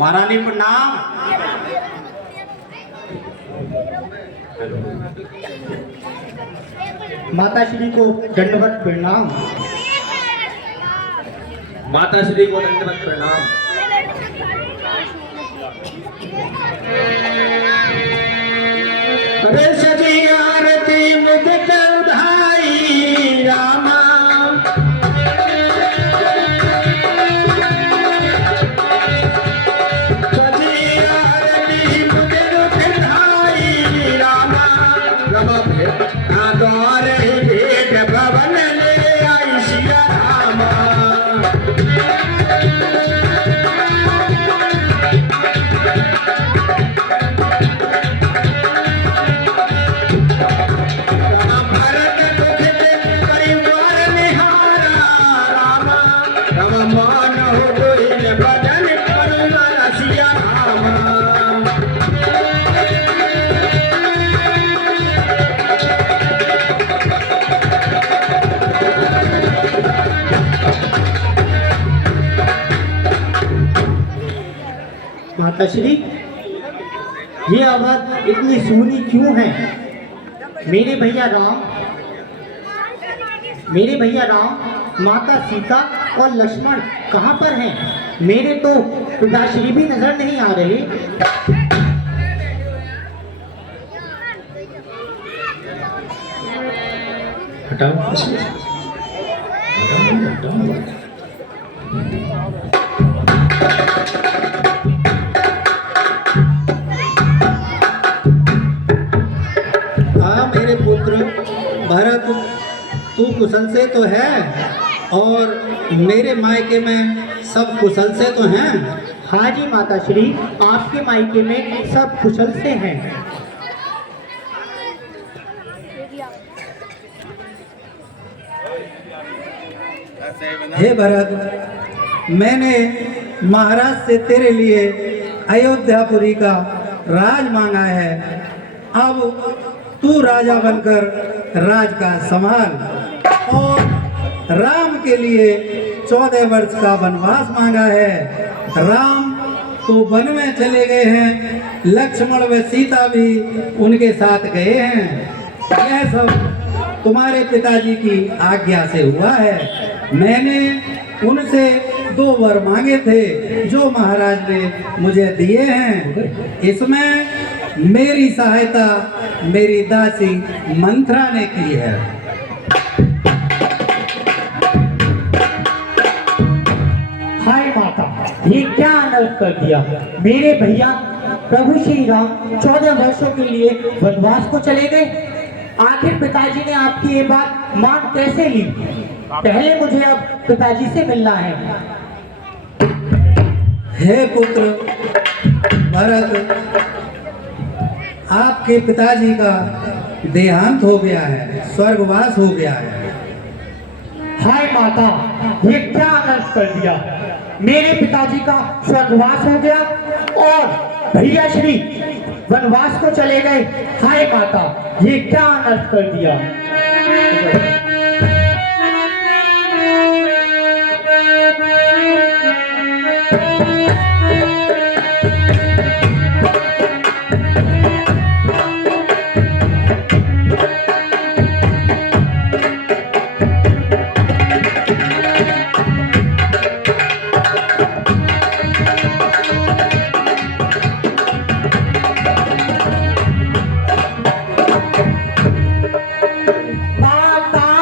महारानी प्रणाम। माता श्री को दंडवत प्रणाम। माता श्री को दंडवत प्रणाम। अरे सजी आरती मुझ उधाई रामा, सजी आरती मुझ उधाई रामा, रब द्वार भेट भवन ले आई सिया रामा। माता श्री, ये आवाज इतनी सुनी क्यों है? मेरे भैया राम, माता सीता और लक्ष्मण कहाँ पर हैं? मेरे तो पिताश्री भी नजर नहीं आ रहे। हाँ मेरे पुत्र भरत, तू कुशल से तो है और मेरे मायके में सब कुशल से तो हैं। हाँ जी माता श्री, आपके मायके में सब कुशल से हैं। हे भरत, मैंने महाराज से तेरे लिए अयोध्यापुरी का राज मांगा है। अब तू राजा बनकर राज का संभाल। और राम के लिए 14 वर्ष का वनवास मांगा है। राम तो वन में चले गए हैं, लक्ष्मण व सीता भी उनके साथ गए हैं। यह सब तुम्हारे पिताजी की आज्ञा से हुआ है। मैंने उनसे 2 वर मांगे थे जो महाराज ने मुझे दिए हैं। इसमें मेरी सहायता मेरी दासी मंत्रा ने की है। हाय माता, ये क्या अनर्थ कर दिया? मेरे भैया प्रभु श्री राम 14 वर्षों के लिए वनवास को चले गए। आखिर पिताजी ने आपकी ये बात मान कैसे ली? पहले मुझे अब पिताजी से मिलना है। हे पुत्र भरत, आपके पिताजी का देहांत हो गया है, स्वर्गवास हो गया है। हाय माता, ये क्या अनर्थ कर दिया? मेरे पिताजी का स्वर्गवास हो गया और भैया श्री वनवास को चले गए। हाय माता, ये क्या अनर्थ कर दिया? माता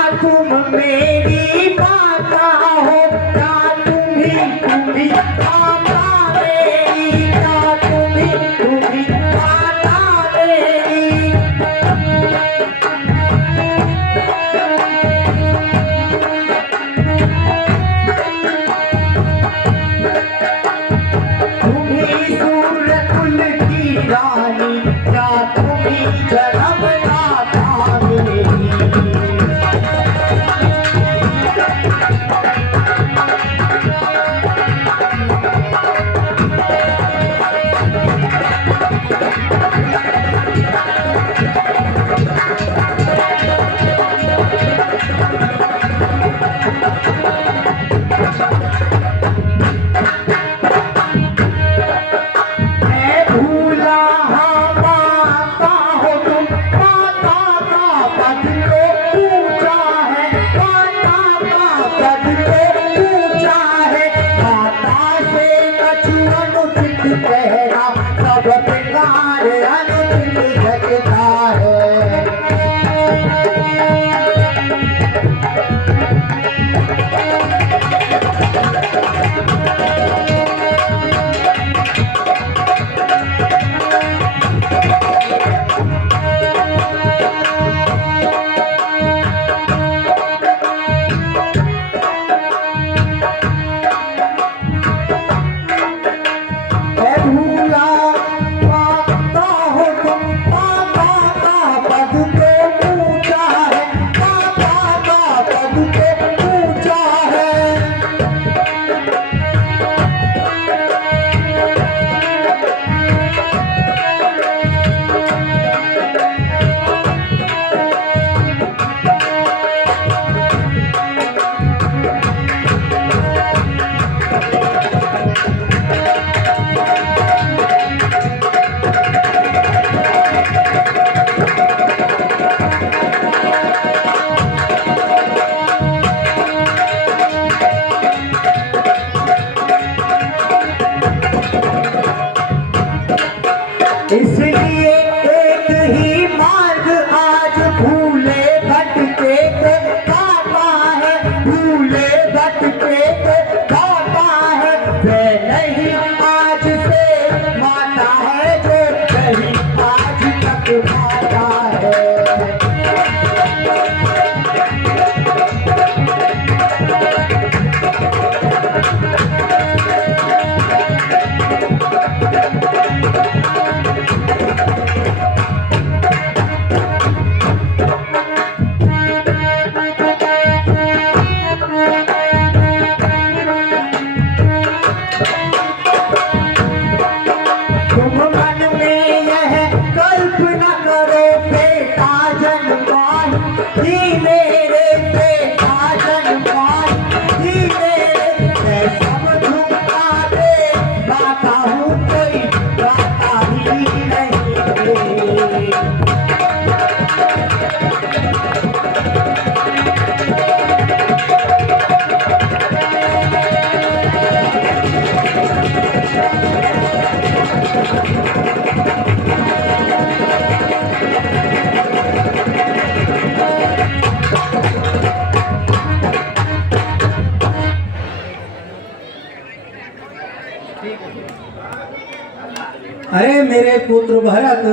अरे मेरे पुत्र भरत,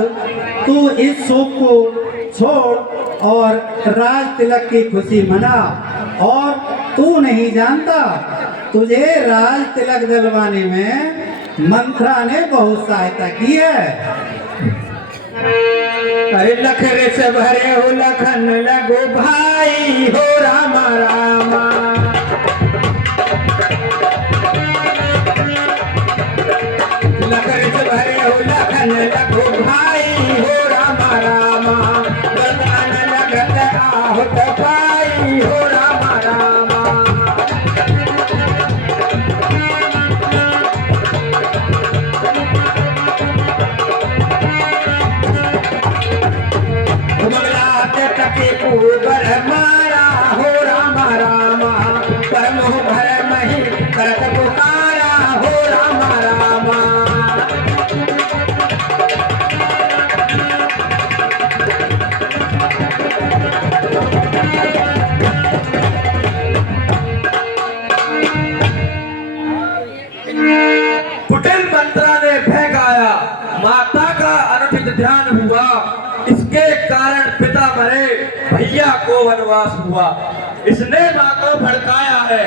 तू इस शोक को छोड़ और राज तिलक की खुशी मना। और तू नहीं जानता, तुझे राज तिलक दिलवाने में मंत्रा ने बहुत सहायता की है। अरे लखरे से भरे हो लखन लगो भाई हो रामा रामा। लखरे से भरे हो लखन लगो भाई हो रामा रामा। बदन लगत आहत पाई हो रामा रामा। टके कुबर मारा हो रामा रामा। परम भर मही करत पुकारा हो रामा रामा। कुटिल मंत्रा ने भय गाया, माता का अनुचित ध्यान हुआ। इसके कारण पिता मरे, भैया को वनवास हुआ। इसने माँ को भड़काया है,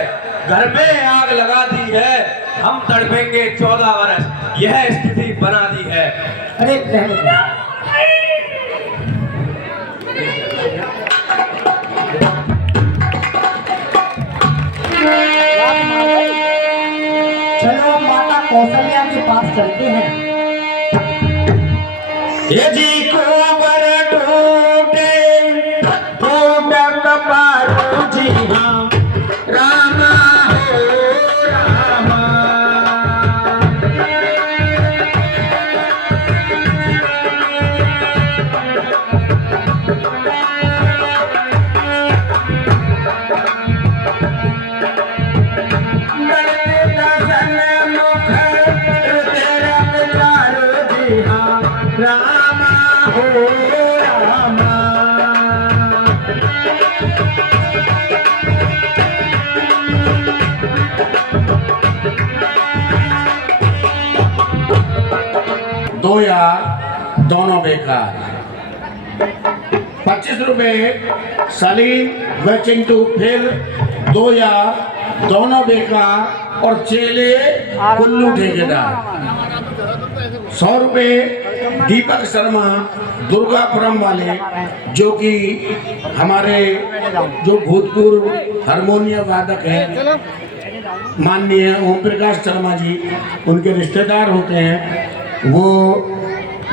घर में आग लगा दी है। हम तड़पेंगे 14 वर्ष, यह स्थिति बना दी है। अरे चलो माता कौशल्या के पास चलते हैं। ये जी को बर टूटे टूट कपारू जी हाँ रामा हो रामा। रामा हो रामा। दो यार दोनों बेकार। 25 रुपए सलीम व चिंटू, फिर 2 यार दोनों बेकार और चेले कुल्लू ठेकेदार। 100 रुपए दीपक शर्मा दुर्गापुरम वाले, जो कि हमारे जो भूतपूर्व हारमोनियम वादक हैं माननीय ओम प्रकाश शर्मा जी, उनके रिश्तेदार होते हैं। वो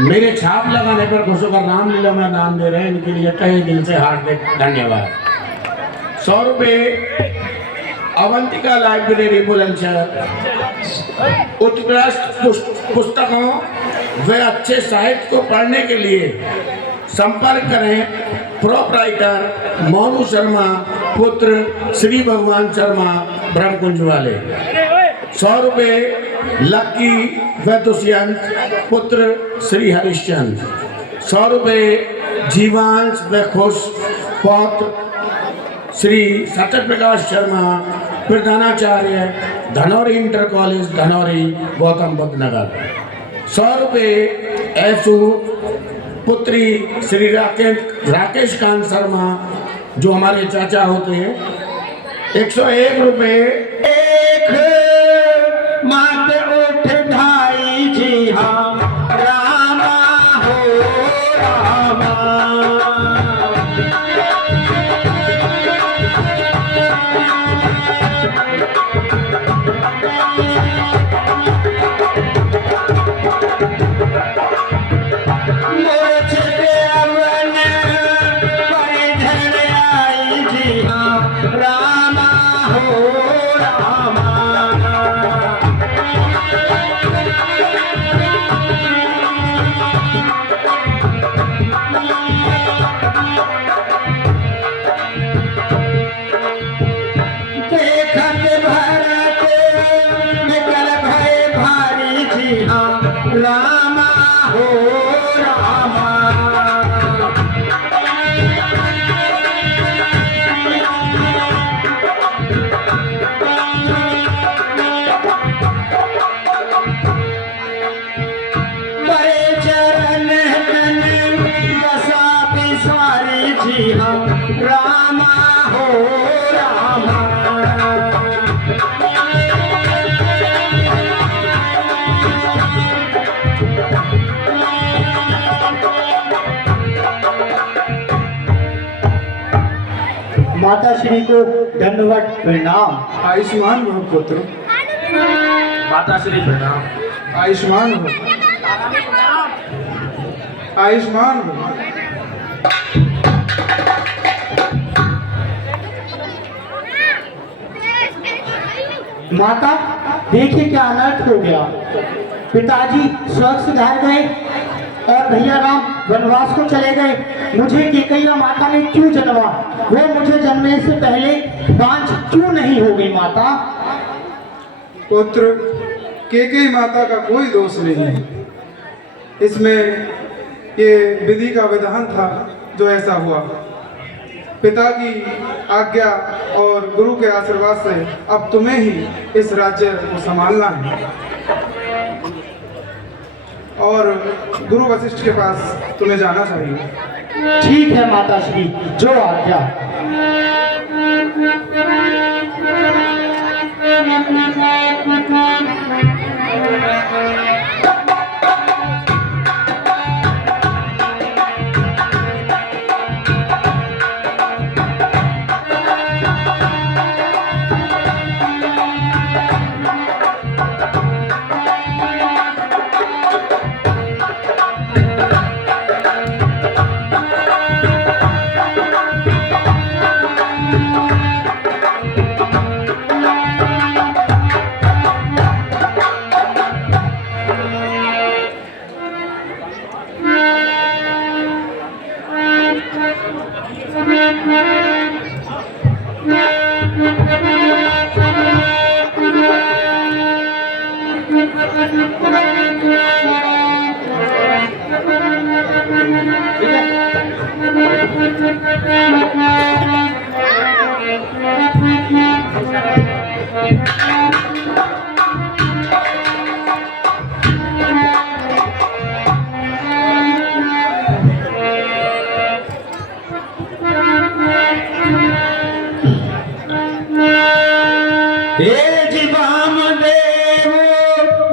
मेरे छाप लगाने पर खुशों का नाम लीला में नाम दे रहे हैं, इनके लिए कई दिल से हार्दिक धन्यवाद। 100 रुपए अवंतिका लाइब्रेरी बुलंदशहर। उत्कृष्ट पुस्तकों व अच्छे साहित्य को पढ़ने के लिए संपर्क करें प्रोपराइटर मोनू शर्मा पुत्र श्री भगवान शर्मा ब्रह्मकुंज वाले। 100 रुपए लक्की व दुष्यंत पुत्र श्री हरिश्चंद्र। 100 रुपए जीवांश व खुश पौत्र श्री सत्य प्रकाश शर्मा प्रधानाचार्य धनौरी इंटर कॉलेज धनौरी गौतम बुद्ध नगर। 100 रुपए ऐसु पुत्री श्री राकेश कांत शर्मा, जो हमारे चाचा होते हैं। 101 रुपए एक मात उठ ढाई जी हाँ रामा हो रामा। रामा हो रामा हो रामा। बड़े चरण तन बसा बिसारी जी हम रामा हो रामा। माता श्री को दंडवत प्रणाम। आयुष्मान भव पुत्र, माता श्री प्रणाम। आयुष्मान भव, आयुष्मान भव। माता देखिए क्या अनर्थ हो गया। पिताजी स्वर्ग सुधार गए और भैया राम वनवास को चले गए। मुझे केकैया माता ने क्यों जन्मा? वो मुझे जन्मने से पहले बांझ क्यों नहीं हो गई माता? पुत्र, केकई माता का कोई दोष नहीं है। इसमें ये विधि का विधान था जो ऐसा हुआ। पिता की आज्ञा और गुरु के आशीर्वाद से अब तुम्हें ही इस राज्य को संभालना है और गुरु वशिष्ठ के पास तुम्हें जाना चाहिए। ठीक है माता श्री, जो आज्ञा। हे जी वामदेव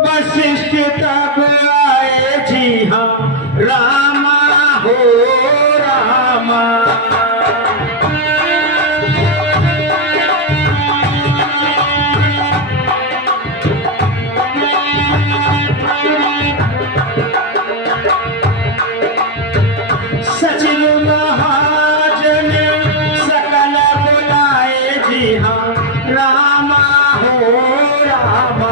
वशिष्ठ तब आए जी हाँ रामा हो रामा। सचिव महाजन सकल बुलाए जी हाँ रामा हो रामा।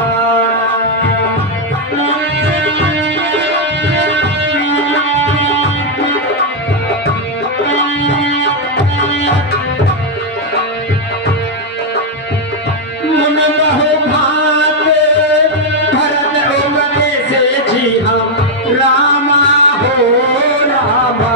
मुन बहु भात भरत उगले से जी हम रामा हो रामा।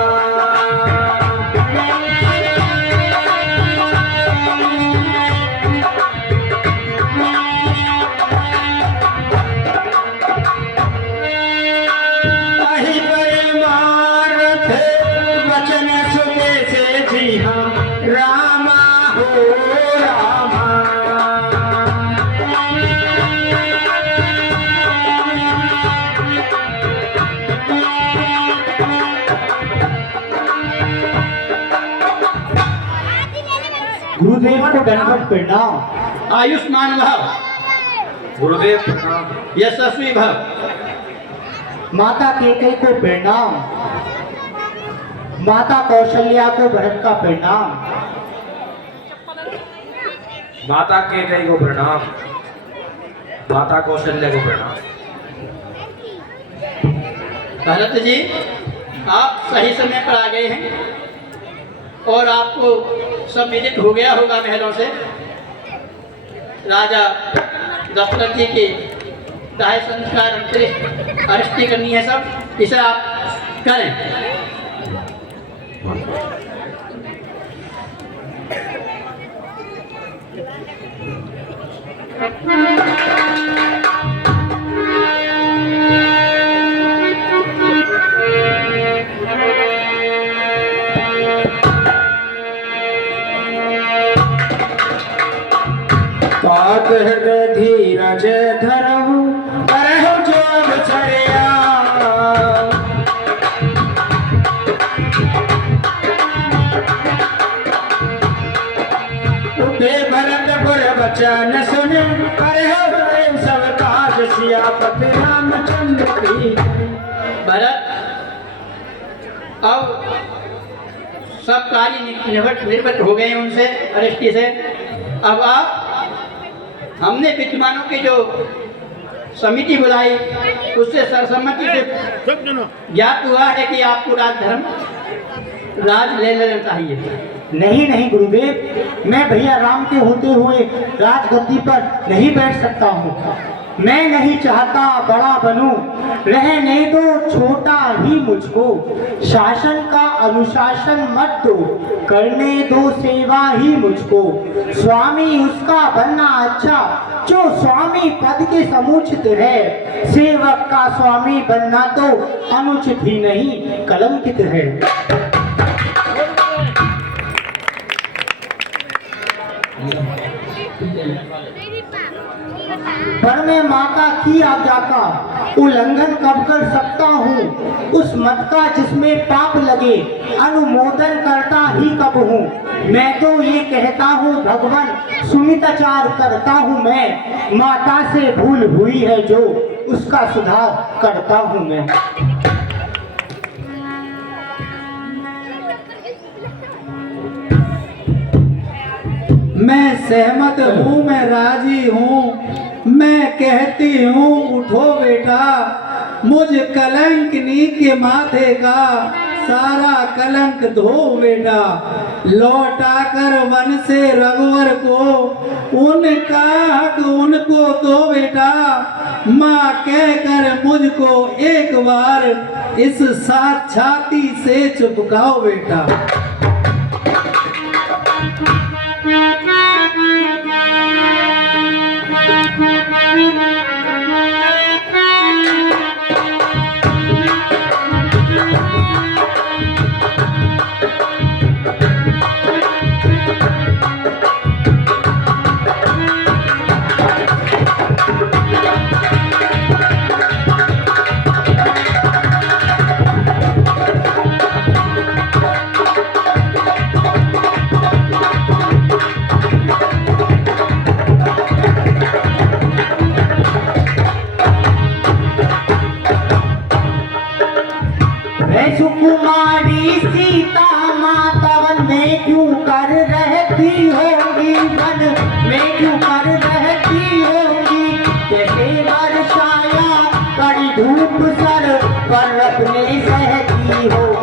अहि परमार्थ वचन सुने से जी हाँ रामा हो रामा। गुरुदेव को दंडवत प्रणाम। आयुष्मान भव, गुरुदेव प्रणाम। यशस्वी भव। माता केकई को प्रणाम। माता कौशल्या को भरत का प्रणाम। माता केकई को प्रणाम। माता कौशल्या को प्रणाम। भरत जी, आप सही समय पर आ गए हैं और आपको सब विदित हो गया होगा महलों से। राजा दशरथ जी की दाह संस्कार अरेस्टी करनी है सब, इसे आप करें। तात हृदय धीरज धरहु करहु जो बिछड़िया। उठे भरतपुर वचन सुने करहु सब काज सियापति रामचंद्र की। भरत, अब सब कार्य निर्वृत्त हो गए उनसे, अरेस्टी से। अब आप, हमने विद्वानों की जो समिति बुलाई उससे सर्वसम्मति से ज्ञात हुआ है कि आपको राज ले लेना चाहिए। नहीं नहीं गुरुदेव, मैं भैया राम के होते हुए राजगद्दी पर नहीं बैठ सकता हूँ। मैं नहीं चाहता बड़ा बनूं, रहने दो छोटा ही मुझको। शासन का अनुशासन मत दो, करने दो सेवा ही मुझको। स्वामी उसका बनना अच्छा जो स्वामी पद के समुचित है। सेवक का स्वामी बनना तो अनुचित ही नहीं कलंकित है। पर मैं माता की आज्ञा का उल्लंघन कब कर सकता हूँ? उस मत का जिसमें पाप लगे अनुमोदन करता ही कब हूँ? मैं तो ये कहता हूँ भगवान सुमिताचार करता हूँ मैं। माता से भूल हुई है जो उसका सुधार करता हूँ मैं। मैं सहमत हूँ, मैं राजी हूँ। मैं कहती हूँ उठो बेटा, मुझ कलंकनी के माथे का सारा कलंक धो बेटा। लौटा कर वन से रघुवर को उनका हक उनको दो बेटा। माँ कहकर मुझको एक बार इस साथ छाती से चिपकाओ बेटा। सुकुमारी सीता माता वन में क्यों कर रहती होगी? वन में क्यों कर रहती होगी? जैसे वर्षाया कड़ी धूप सर पर अपने सहती होगी।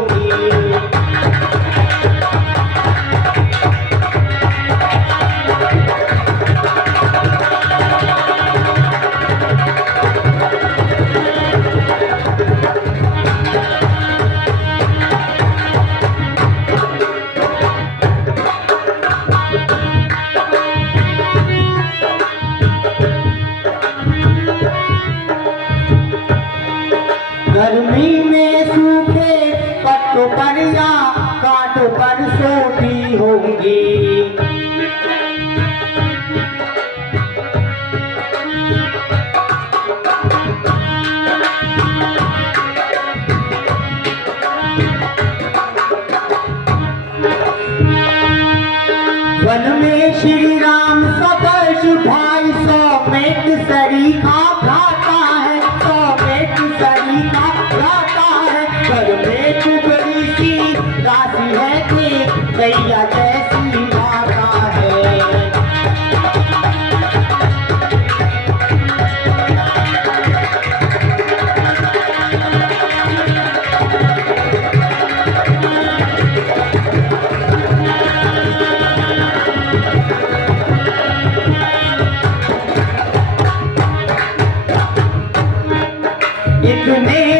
गर्मी में सूखे पत्तों पर या कांटों पर सोती होंगी। वन में श्री राम सदर्श भाई सौमित सरीखा भ्राता है। सौमित सरीखा भ्राता है। घर में चुगली सी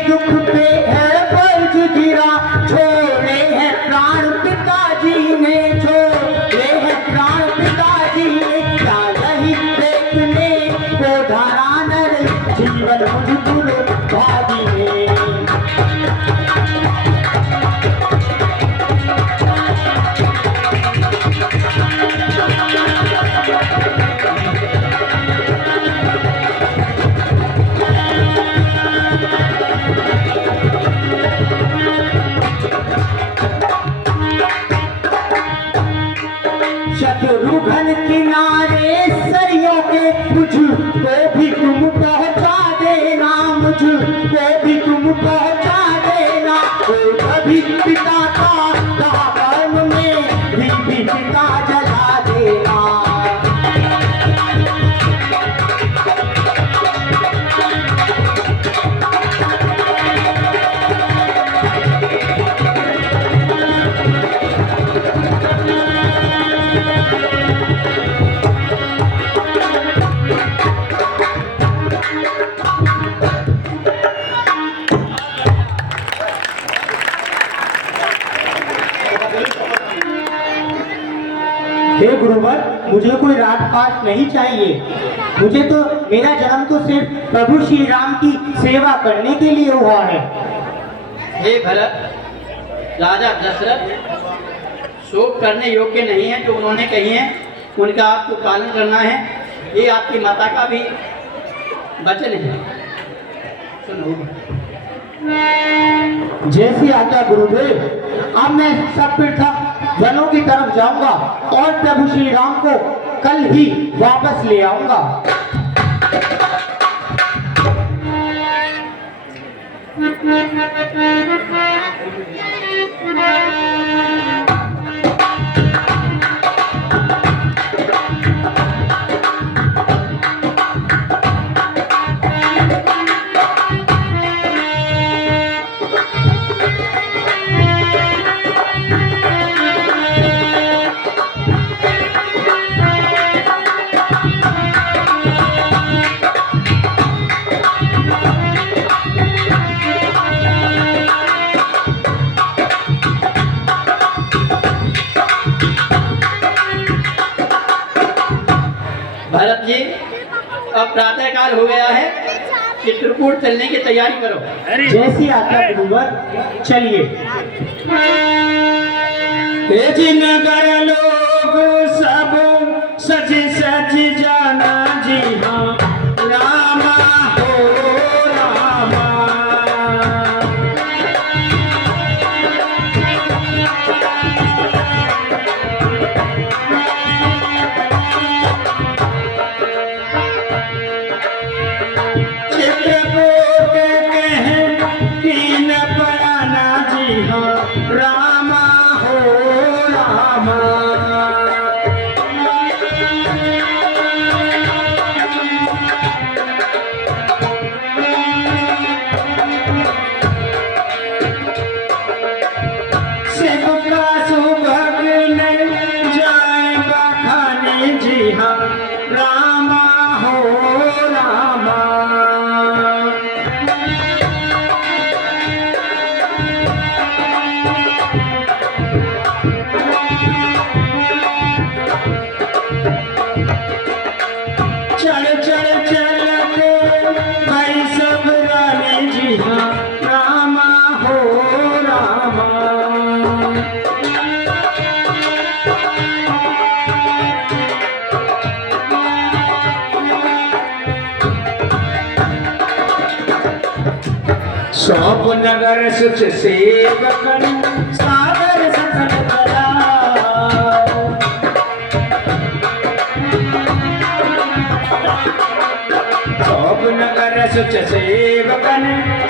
दुख पे है फर्ज गिरा, छोड़े हैं प्राण पिताजी ने, छोड़े हैं प्राण पिताजी ने, क्या यही देखने को धारा नर जीवन मुझ भागी ने। शत्रुघ्न किनारे सरियों के, मुझको भी तुम पहुंचा देना, मुझको भी तुम पहुंचा देना। ओ कभी पिता का कहा कर्म में भी पिता जला देना। हे गुरुवर, मुझे कोई रात पाठ नहीं चाहिए। मुझे तो मेरा जन्म तो सिर्फ प्रभु श्री राम की सेवा करने के लिए हुआ है। हे भरत, राजा दशरथ शोक करने योग्य नहीं है जो उन्होंने कही है, उनका आपको पालन करना है। ये आपकी माता का भी वचन है। सुनो। जैसी आज्ञा गुरुदेव। अब मैं सब तीर्थ वनों की तरफ जाऊंगा और प्रभु श्री राम को कल ही वापस ले आऊंगा। भरत जी, अब प्रातः काल हो गया है, चित्रकूट चलने की तैयारी करो। जैसी आज्ञा गुरुवर, चलिए। नगर लोग सब सज सज जाना जी हाँ, रामा हो रामा। चित्रकूट कहें कीन पराना जी हाँ, रामा हो रामा। शिव का सुभग जाए बखाने जी हाँ, रामा हो रामा। चल चल चल के भाई सब रानी जी हाँ, रामा हो रामा। सौंप नगर सुच सेवकन सागर सकल कलाओ। सौंप नगर सुच सेवकन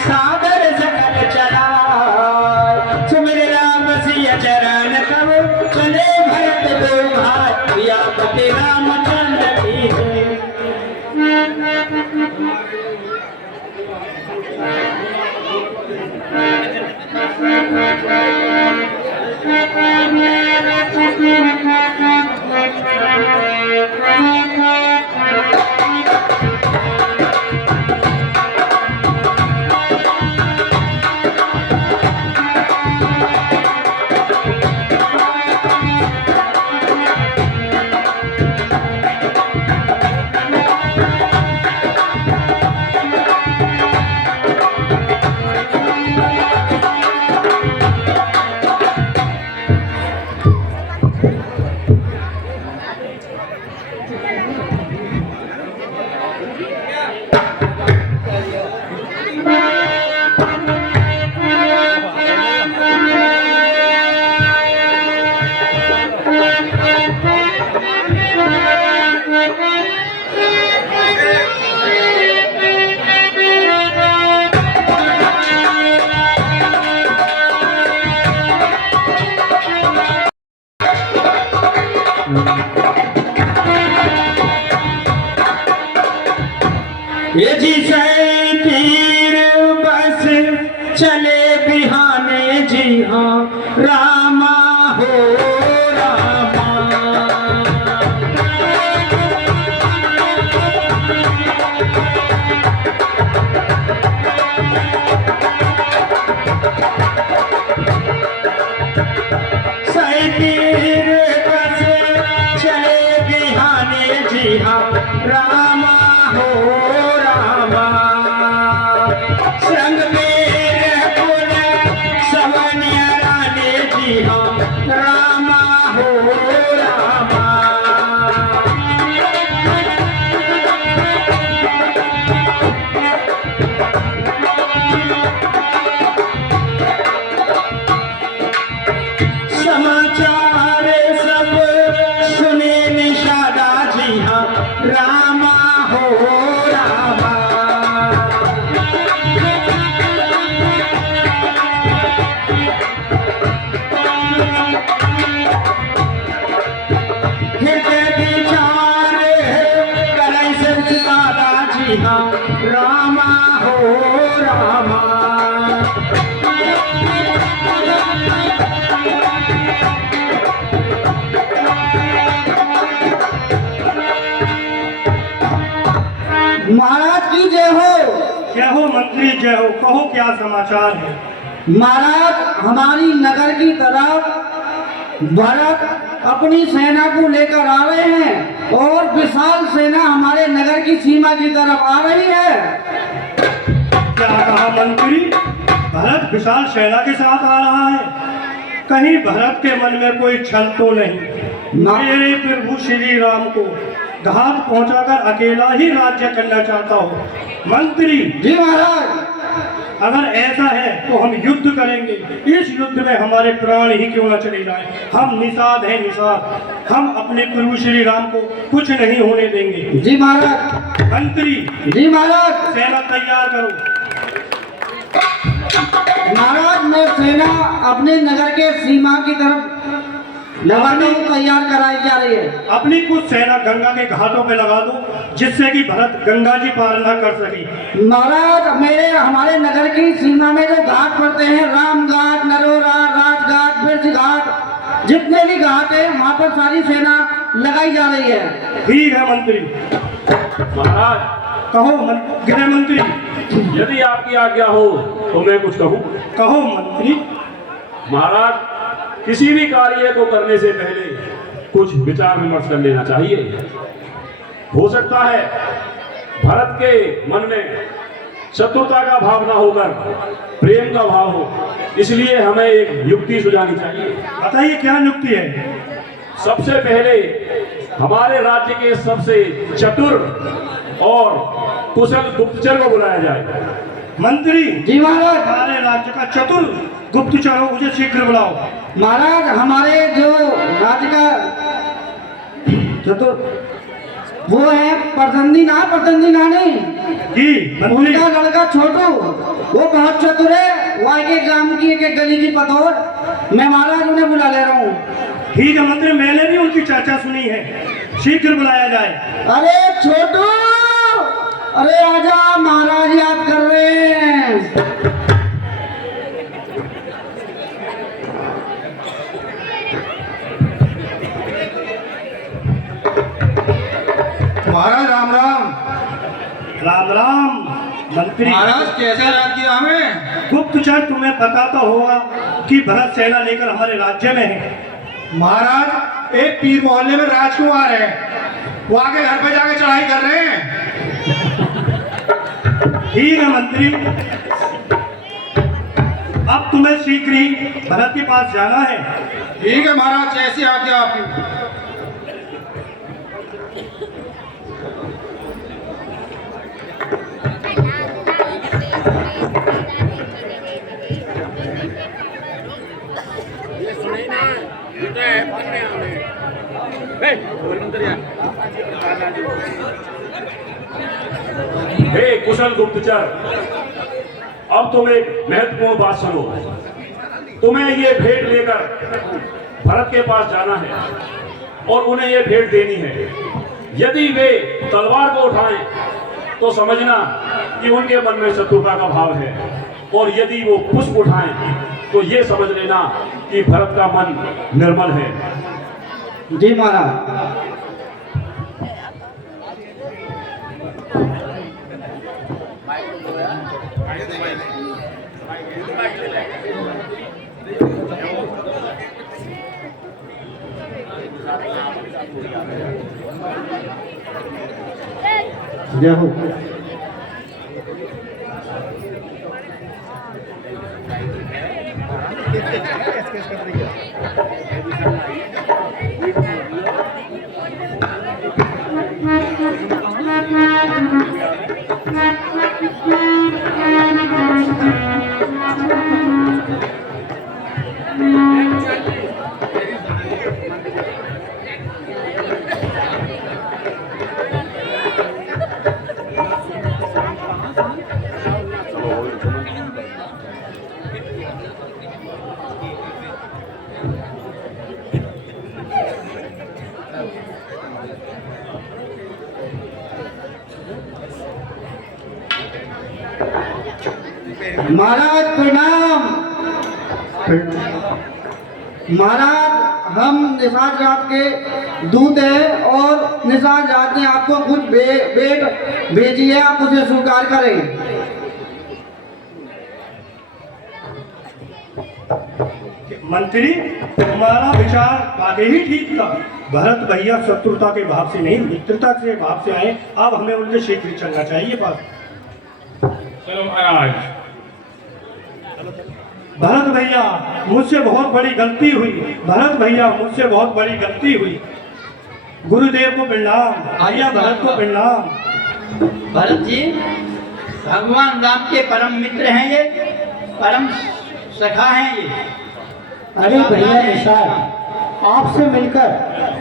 सागर सकल चलाओ। सुमिर राम सिया चरण कब चले भरत दो भाई, या पति रामचंद्र की जय। चले बिहाने जी हाँ रामा हो रामा। सैतीर बस चले बिहाने जी हाँ रामा हो रामा। संग में पुन सवनिया रानी जी हाँ रामा हो रामा। समाचार सब सुने निषादा जी हाँ रामा हो रामा। हृदय विचार करे से दादा जी हाँ रामा हो रामा। महाराज की जय हो। जय हो मंत्री, जय हो। कहो क्या समाचार है? महाराज हमारी नगर की तरफ भरत अपनी सेना को लेकर आ रहे हैं और विशाल सेना हमारे नगर की सीमा की तरफ आ रही है। क्या कहा मंत्री? भरत विशाल सेना के साथ आ रहा है? कहीं भरत के मन में कोई छल तो नहीं? ना। मेरे प्रभु श्री राम को घात पहुंचाकर अकेला ही राज्य करना चाहता हो? मंत्री जी महाराज। अगर ऐसा है तो हम युद्ध करेंगे। इस युद्ध में हमारे प्राण ही क्यों न चले जाएं। हम निषाद हैं, निषाद। हम अपने प्रभु श्री राम को कुछ नहीं होने देंगे। जी महाराज। मंत्री जी महाराज। सेना तैयार करो। महाराज मैं सेना अपने नगर के सीमा की तरफ लगाने को तैयार कराई जा रही है। अपनी कुछ सेना गंगा के घाटों पे लगा दो, जिससे कि भरत गंगा जी पार न कर सके। महाराज हमारे नगर की सीमा में जो घाट पड़ते हैं, राम घाट, नरोरा, राजघाट, बिरज घाट, जितने भी घाट है वहाँ पर सारी सेना लगाई जा रही है। ठीक है मंत्री। महाराज कहो गृह मंत्री। यदि आपकी आज्ञा हो तो मैं कुछ कहूँ। कहो मंत्री। महाराज किसी भी कार्य को करने से पहले कुछ विचार विमर्श कर लेना चाहिए। हो सकता है भरत के मन में शत्रुता का भाव ना होकर प्रेम का भाव हो, इसलिए हमें एक युक्ति सुझानी चाहिए। बताइए क्या युक्ति है? सबसे पहले हमारे राज्य के सबसे चतुर और कुशल गुप्तचर को बुलाया जाए। मंत्री जी महाराज। हमारे राज्य का चतुर गुप्तचर हो, मुझे शीघ्र बुलाओ। महाराज हमारे जो राज्य का चतुर वो है परसंदी ना नहीं जी मंत्री। उनका लड़का छोटू वो बहुत चतुर है। वो आगे गांव की एक गली की पतौर। मैं महाराज उन्हें बुला ले रहा हूँ। ठीक है मंत्री, मैंने भी उनकी चर्चा सुनी है। शीघ्र बुलाया जाए। अरे छोटू, अरे आजा, महाराज याद कर रहे हैं। महाराज राम राम। राम राम मंत्री। महाराज कैसे याद किया हमें? गुप्तचर तुम्हें पता तो होगा कि भरत सेना लेकर हमारे राज्य में है। महाराज एक पीर मोहल्ले में राजकुमार है, वो आगे घर पे जाके चढ़ाई कर रहे हैं। ठीक है मंत्री, अब तुम्हें शीघ्र ही भरत के पास जाना है। ठीक है महाराज, जैसी आज्ञा आपकी। हे कुशल गुप्तचर, अब तुम एक महत्वपूर्ण बात सुनो। तुम्हें ये भेंट लेकर भरत के पास जाना है और उन्हें ये भेंट देनी है। यदि वे तलवार को उठाएं तो समझना कि उनके मन में शत्रुता का भाव है, और यदि वो पुष्प उठाएं तो ये समझ लेना कि भरत का मन निर्मल है। जी महाराज। जय हो। महाराज प्रणाम। महाराज हम निषाद जात के दूत हैं और निषाद जात ने आपको कुछ भेंट भेजी है, आप उसे स्वीकार करें। मंत्री, तुम्हारा विचार वाकई ही ठीक था। भरत भैया शत्रुता के भाव से नहीं, मित्रता के भाव से आए। अब हमें उनसे शीघ्र चलना चाहिए पास। चलो महाराज। भरत भैया मुझसे बहुत बड़ी गलती हुई। भरत भैया मुझसे बहुत बड़ी गलती हुई। गुरुदेव को प्रणाम, भैया भरत को प्रणाम। भरत जी भगवान राम के परम मित्र हैं, ये परम सखा हैं ये। अरे भैया निषाद, आपसे मिलकर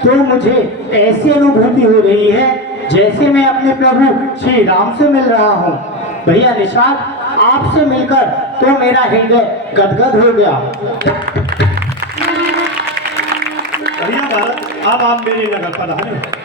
तो मुझे ऐसी अनुभूति हो रही है जैसे मैं अपने प्रभु श्री राम से मिल रहा हूँ। भैया निषाद, आपसे मिलकर तो मेरा हृदय गदगद हो गया। भैया भरत, अब आप मेरे नगर पधारे।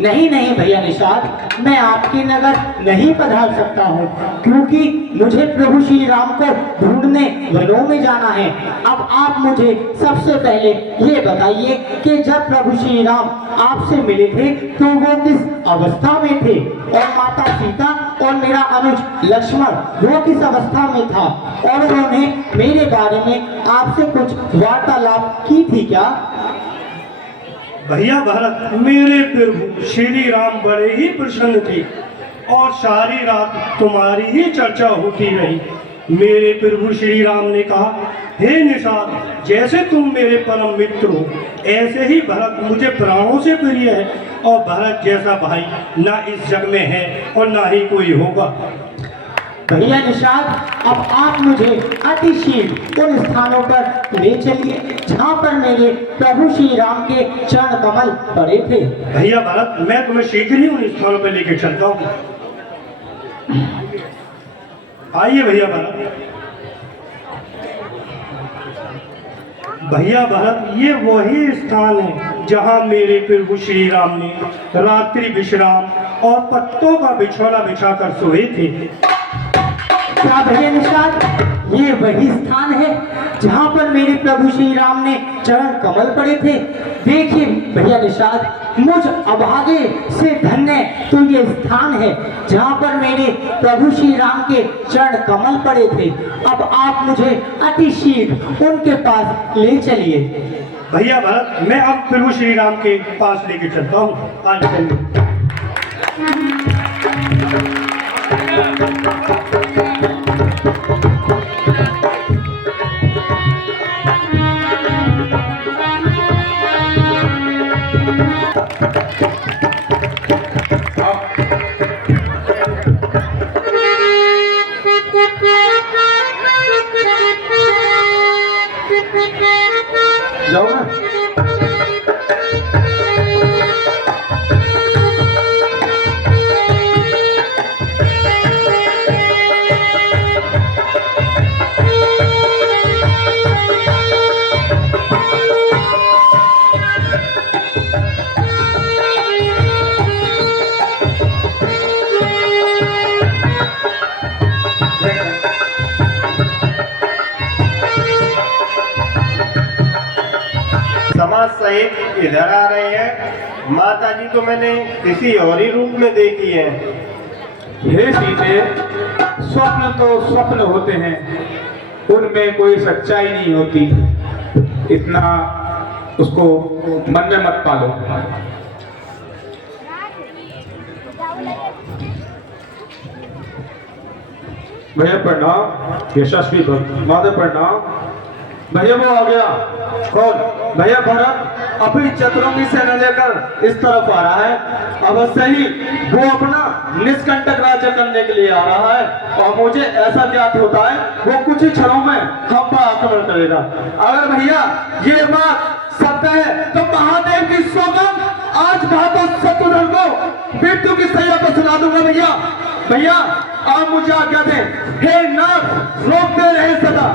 नहीं नहीं भैया निषाद, मैं आपके नगर नहीं पधार सकता हूँ, क्योंकि मुझे प्रभु श्री राम को ढूंढने वनों में जाना है। अब आप मुझे सबसे पहले ये बताइए कि जब प्रभु श्री राम आपसे मिले थे तो वो किस अवस्था में थे, और माता सीता और मेरा अनुज लक्ष्मण वो किस अवस्था में था, और उन्होंने मेरे बारे में आपसे कुछ वार्तालाप की थी क्या? भैया भरत, मेरे प्रभु श्री राम बड़े ही प्रसन्न थे और सारी रात तुम्हारी ही चर्चा होती रही। मेरे प्रभु श्री राम ने कहा, हे निषाद, जैसे तुम मेरे परम मित्र हो ऐसे ही भरत मुझे प्राणों से प्रिय है, और भरत जैसा भाई ना इस जग में है और ना ही कोई होगा। भैया निषाद, अब आप मुझे अति शीघ्र उन स्थानों पर ले चलिए जहाँ पर मेरे प्रभु श्री राम के चरण कमल पड़े थे। भैया भरत, मैं तुम्हें शीघ्र ही उन स्थानों पर लेकर चलता हूँ। आइए भैया भरत। भैया भरत, ये वही स्थान है जहाँ मेरे प्रभु श्री राम ने रात्रि विश्राम और पत्तों का बिछौना बिछाकर सोए थे। क्या भैया निषाद, ये वही स्थान है जहाँ पर मेरे प्रभु श्री राम ने चरण कमल पड़े थे? देखिए भैया निषाद, मुझ अभागे से धन्य तो ये स्थान है जहाँ पर मेरे प्रभु श्री राम के चरण कमल पड़े थे। अब आप मुझे अति शीघ्र उनके पास ले चलिए। भैया भरत, मैं अब प्रभु श्री राम के पास लेके चलता हूँ। आज चलिए। जाओ ना। सहित इधर आ रहे हैं? माता जी तो मैंने किसी और ही रूप में देखी है। हे सीते, स्वप्न तो स्वप्न होते हैं, उनमें कोई सच्चाई नहीं होती। इतना उसको मन में मत पालो। भैया प्रणाम। यशस्वी भक्त। माता प्रणाम। भैया वो आ गया। कौन? भैया भरत अभी चतुरंगी सेना लेकर इस तरफ आ रहा है। अवश्य ही वो अपना निष्कंटक राज्य करने के लिए आ रहा है और मुझे ऐसा ज्ञात होता है वो कुछ ही क्षणों में हम पर आक्रमण करेगा। अगर भैया ये बात सत्य है तो महादेव की सौगंध आज घातक शत्रुघ्न को मृत्यु की सैया पर सुना दूंगा। भैया भैया आप मुझे आज्ञा दें। हे नाथ रोकते रहे सदा,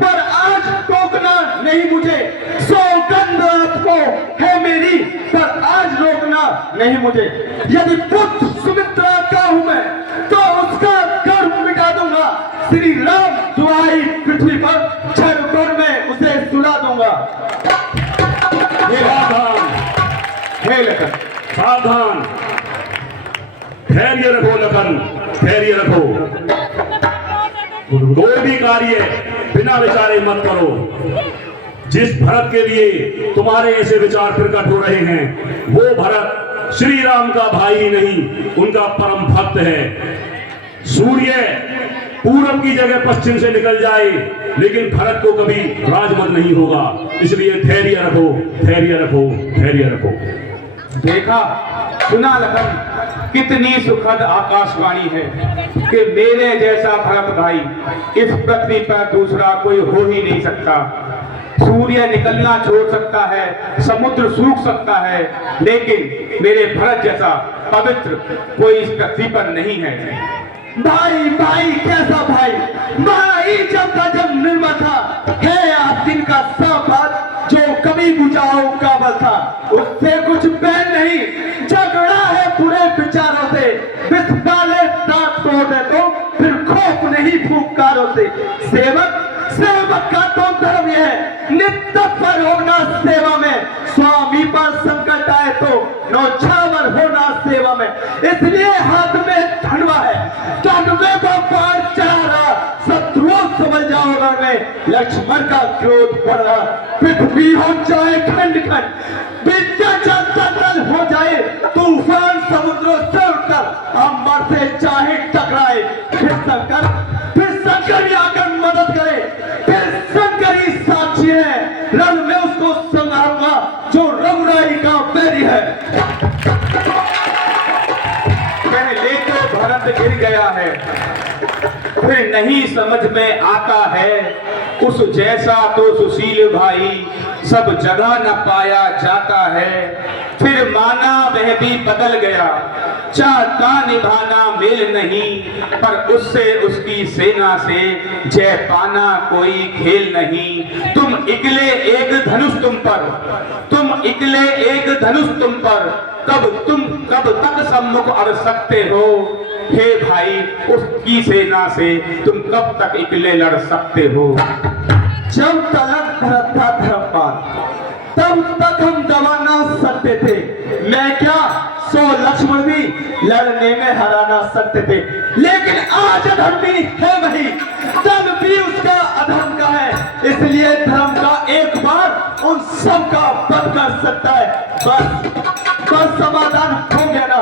पर आज टोकना नहीं मुझे। सौगंध आपको है मेरी, पर आज रोकना नहीं मुझे। यदि पुत्र सुमित्रा का हूं मैं तो उसका गर्भ मिटा दूंगा। श्री राम दुआई पृथ्वी पर क्षण भर में उसे सुला दूंगा। सावधान, हे लखन सावधान, धैर्य रखो लखन, धैर्य रखो। कोई भी कार्य बिना विचारे मत करो। जिस भरत के लिए तुम्हारे ऐसे विचार प्रकट हो रहे हैं वो भरत श्री राम का भाई ही नहीं, उनका परम भक्त है। सूर्य पूरब की जगह पश्चिम से निकल जाए लेकिन भरत को कभी राजमत नहीं होगा। इसलिए धैर्य रखो, धैर्य रखो, धैर्य रखो। देखा सुना लखन, कितनी सुखद आकाशवाणी है कि मेरे जैसा भरत भाई इस पृथ्वी पर दूसरा कोई हो ही नहीं सकता। सूर्य निकलना छोड़ सकता है, समुद्र सूख सकता है, लेकिन मेरे भरत जैसा पवित्र कोई इस पृथ्वी पर नहीं है। भाई भाई कैसा भाई? भाई जब का जब निर्मल था, है आस्तीन का साबाद जो कभी बुझाओ काबल था। उससे कुछ बैन नहीं, झगड़ा है बुरे विचारों से। विष डाले दांत तोड़े तो फिर खौफ नहीं फूंकारों से। सेवक सेवक का तो धर्म यह है नित्य पर होना सेवा में। स्वामी पर संकट आए तो नौछावर होना सेवा में। इसलिए हाथ में धनवा है, धनवे को पार चढ़ा रहा। शत्रुओं समझ जाओ घर में लक्ष्मण का क्रोध बढ़ रहा। पृथ्वी हो जाए खंड खंड, विंध्याचल तल हो जाए, तूफान समुद्रों से उठकर अम्बर से चाहे टकराए। फिर शंकर भी आकर मदद करे। फिर शंकर ही साक्षी है, रण में उसको संहारूंगा जो रघुराई का बैरी है। पहले तो भरत गिर गया है, फिर नहीं समझ में आता है। उस जैसा तो सुशील भाई सब जगह न पाया जाता है। फिर माना वह भी बदल गया, चाहता निभाना मेल नहीं। पर उससे उसकी सेना से जय पाना कोई खेल नहीं। तुम इकले एक धनुष तुम पर, तुम इकले एक धनुष तुम पर। कब तक सम्मुख अड़ सकते हो? हे भाई उसकी सेना से तुम कब तक इकले लड़ सकते हो? जब तलक भरत था धर्मपाल तब तक हम दबा ना सकते थे। मैं क्या 100 लक्ष्मण भी लड़ने में हरा ना सकते थे। लेकिन आज अधर्मी है वही, तब भी उसका अधर्म का है। इसलिए धर्म का एक बार उन सब का वध कर सकता है। बस समाधान हो गया ना?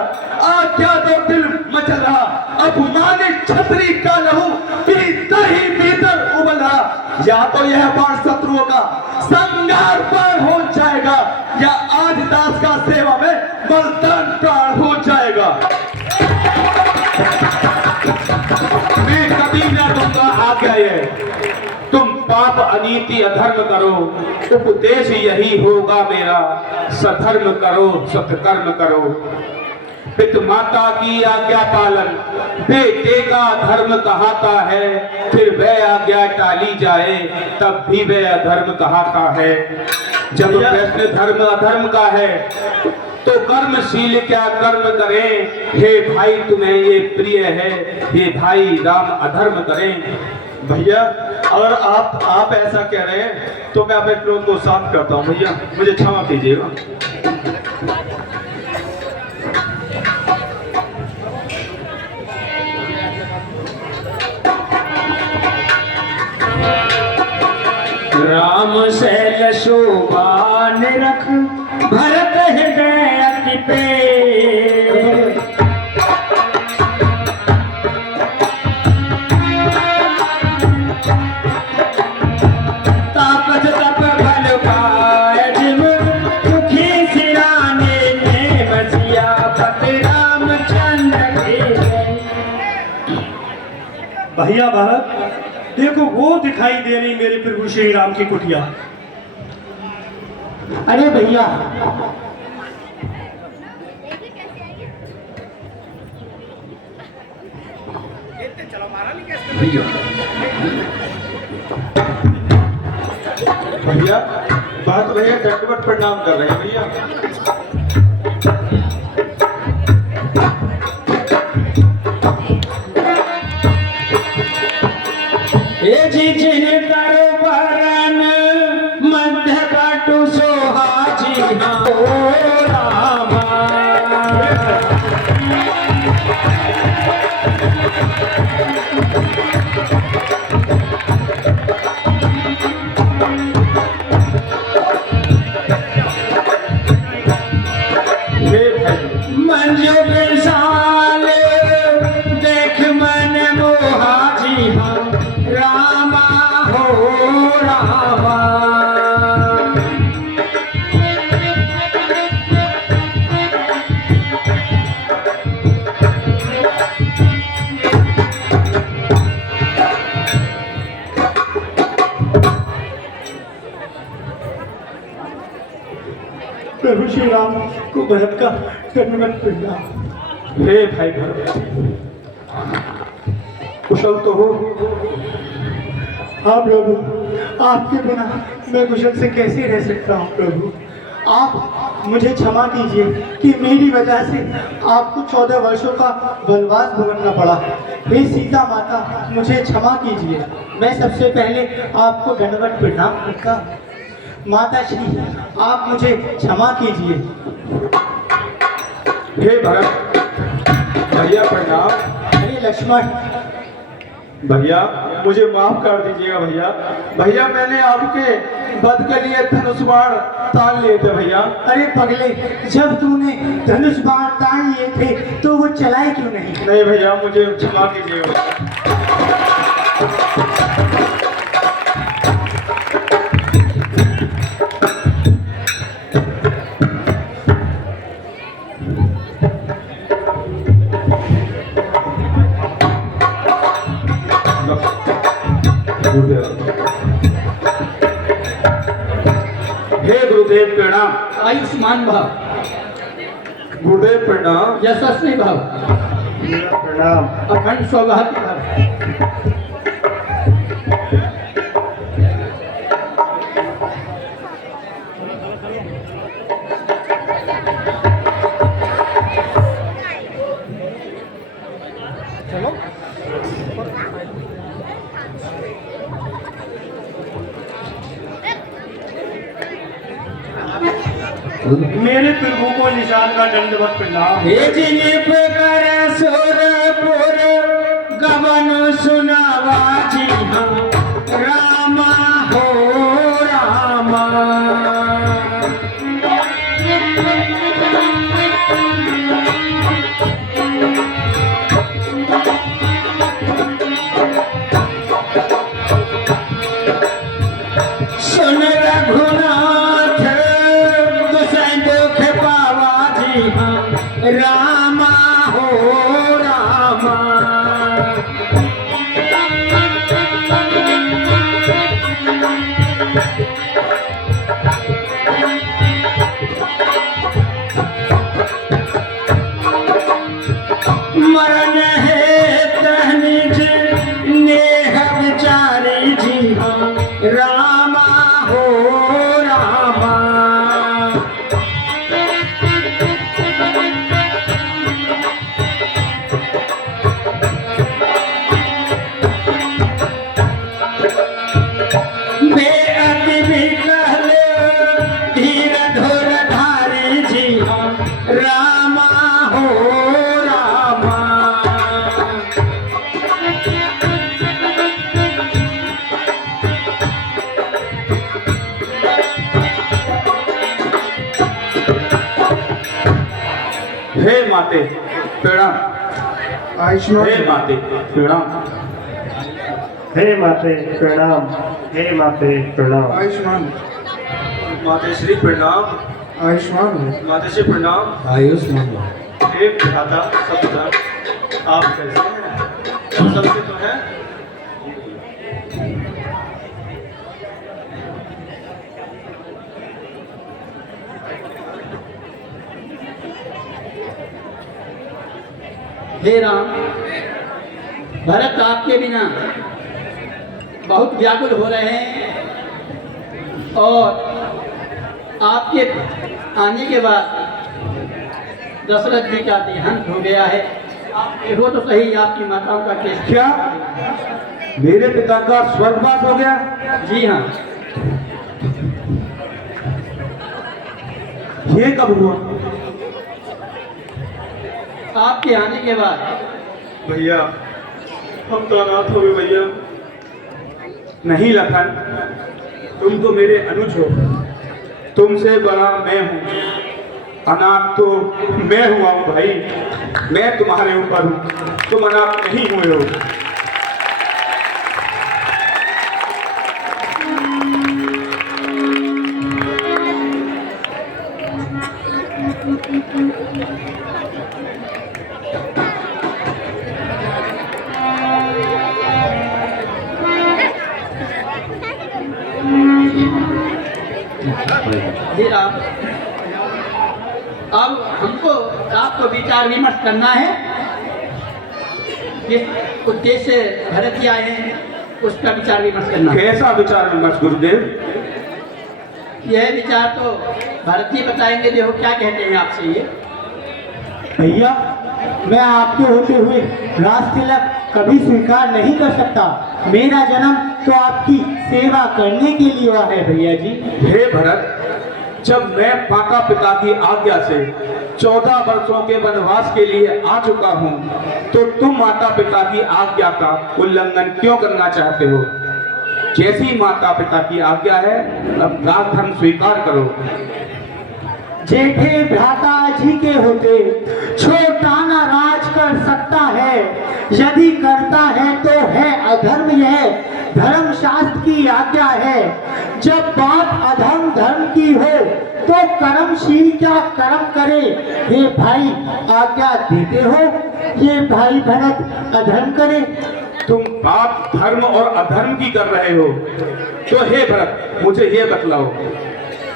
आज क्या तो दिल मचल रहा, अपमानित छतरी का लहू भीतर ही भीतर उबल रहा। या तो यह बाण शत्रुओं का संगार पर हो जाएगा या आज दास का सेवा में बलिदान प्राण हो जाएगा। मैं कभी न दूंगा आज्ञा ये, तुम पाप अनीति अधर्म करो। उपदेश यही होगा मेरा, सधर्म करो सत्कर्म करो। पिता माता की आज्ञा पालन बेटे का धर्म कहाता है। फिर वह आज्ञा टाली जाए तब भी वह अधर्म कहाता है। जब प्रश्न धर्म अधर्म का है तो कर्मशील क्या कर्म करें? हे भाई तुम्हें ये प्रिय है, हे भाई राम अधर्म करें। भैया अगर आप ऐसा कह रहे हैं तो मैं अपने क्रोध को शांत करता हूँ भैया, मुझे क्षमा कीजिएगा। राम शैल शोभान रख भरत हृदय अति पे। तापस तप बल पाय जिम सुखी सिराने में बसिया पति रामचंद्र के। भैया भरत, देखो वो दिखाई दे रही मेरे प्रभु श्री राम की कुटिया। अरे भैया, भैया बात भैया दंडवत प्रणाम कर रहे हैं भैया। जिन करो वरन मध्य काटू सोहाजी हो रामा। मंजू विशाल देख मन मोहाजी हम रामा हो रामा। प्रभु श्री राम को भरत का दंडवत प्रणाम। हे भाई भरत, कुशल तो हो? हाँ प्रभु, आपके बिना मैं कुशल से कैसे रह सकता हूँ प्रभु। आप मुझे क्षमा कीजिए कि मेरी वजह से आपको 14 वर्षों का वनवास भुगतना पड़ा। हे सीता माता, मुझे क्षमा कीजिए। मैं सबसे पहले आपको दंडवत प्रणाम करता हूँ। माता श्री, आप मुझे क्षमा कीजिए। हे भरत, भैया प्रणाम। अरे लक्ष्मण, भैया मुझे माफ कर दीजिएगा भैया। भैया मैंने आपके वध के लिए धनुष बाण तान लिए थे भैया। अरे पगले, जब तूने धनुष बाण तान लिए थे तो वो चलाए क्यों नहीं? नहीं भैया, मुझे क्षमा कीजिएगा। हे गुरुदेव प्रणाम। आयुष्मान भव, गुरुदेव प्रणाम। यशस्वी भव, प्रणाम। अखंड सौभाग्य भव। मेरे प्रभु को निशान का दंडवत प्रणाम। हे जिनिप कर सुरपुर गवन सुनावा जी हाँ रामा हो रामा। सुन रघुनाथ रामा हो रामा। माते प्रणाम। आयुष्मान हे माते प्रणाम। हे माते प्रणाम, हे माते प्रणाम। आयुष्मान माते श्री प्रणाम। आयुष्मान माते श्री प्रणाम। आयुष्मान हे भ्राता सब पिता, आप कैसे हैं? सब सबसे तो हैं? हे राम, भरत आपके बिना बहुत व्याकुल हो रहे हैं और आपके आने के बाद दशरथ जी का देहांत हो गया है। वो तो सही, आपकी माताओं का केस। क्या मेरे पिता का स्वर्गवास हो गया? जी हाँ, ये कब हुआ? आपके आने के बाद। भैया हम तो अनाथ हो गए भैया। नहीं लखन, तुम तो मेरे अनुज हो, तुमसे बड़ा मैं हूँ। अनाथ तो मैं हुआ हूँ भाई, मैं तुम्हारे ऊपर हूँ, तुम अनाथ नहीं हुए हो। हे राम, अब हमको आपको विचार विमर्श करना है। जिस उद्देश्य से भरत जी आए हैं उसका विचार विमर्श करना है। कैसा विचार विमर्श गुरुदेव? यह विचार तो भरत जी बताएंगे। देखो क्या कहते हैं आपसे ये। भैया, मैं आपके होते हुए राज तिलक कभी स्वीकार नहीं कर सकता। मेरा जन्म तो आपकी सेवा करने के लिए हुआ है भैया जी। हे भरत, जब मैं माता पिता की आज्ञा से 14 वर्षों के वनवास के लिए आ चुका हूँ, तो तुम माता पिता की आज्ञा का उल्लंघन क्यों करना चाहते हो? जैसी माता पिता की आज्ञा है, अब राज धर्म स्वीकार करो। जेठे भ्राता जी के होते छोटा ना राज कर सकता है। यदि करता है तो है अधर्म, यह धर्म शास्त्र की आज्ञा है। जब बात अधर्म धर्म की हो तो कर्मशील क्या कर्म करे। हे भाई, आज्ञा देते हो ये भाई भरत अधर्म करे। तुम बात धर्म और अधर्म की कर रहे हो, तो हे भरत मुझे ये बतलाओ,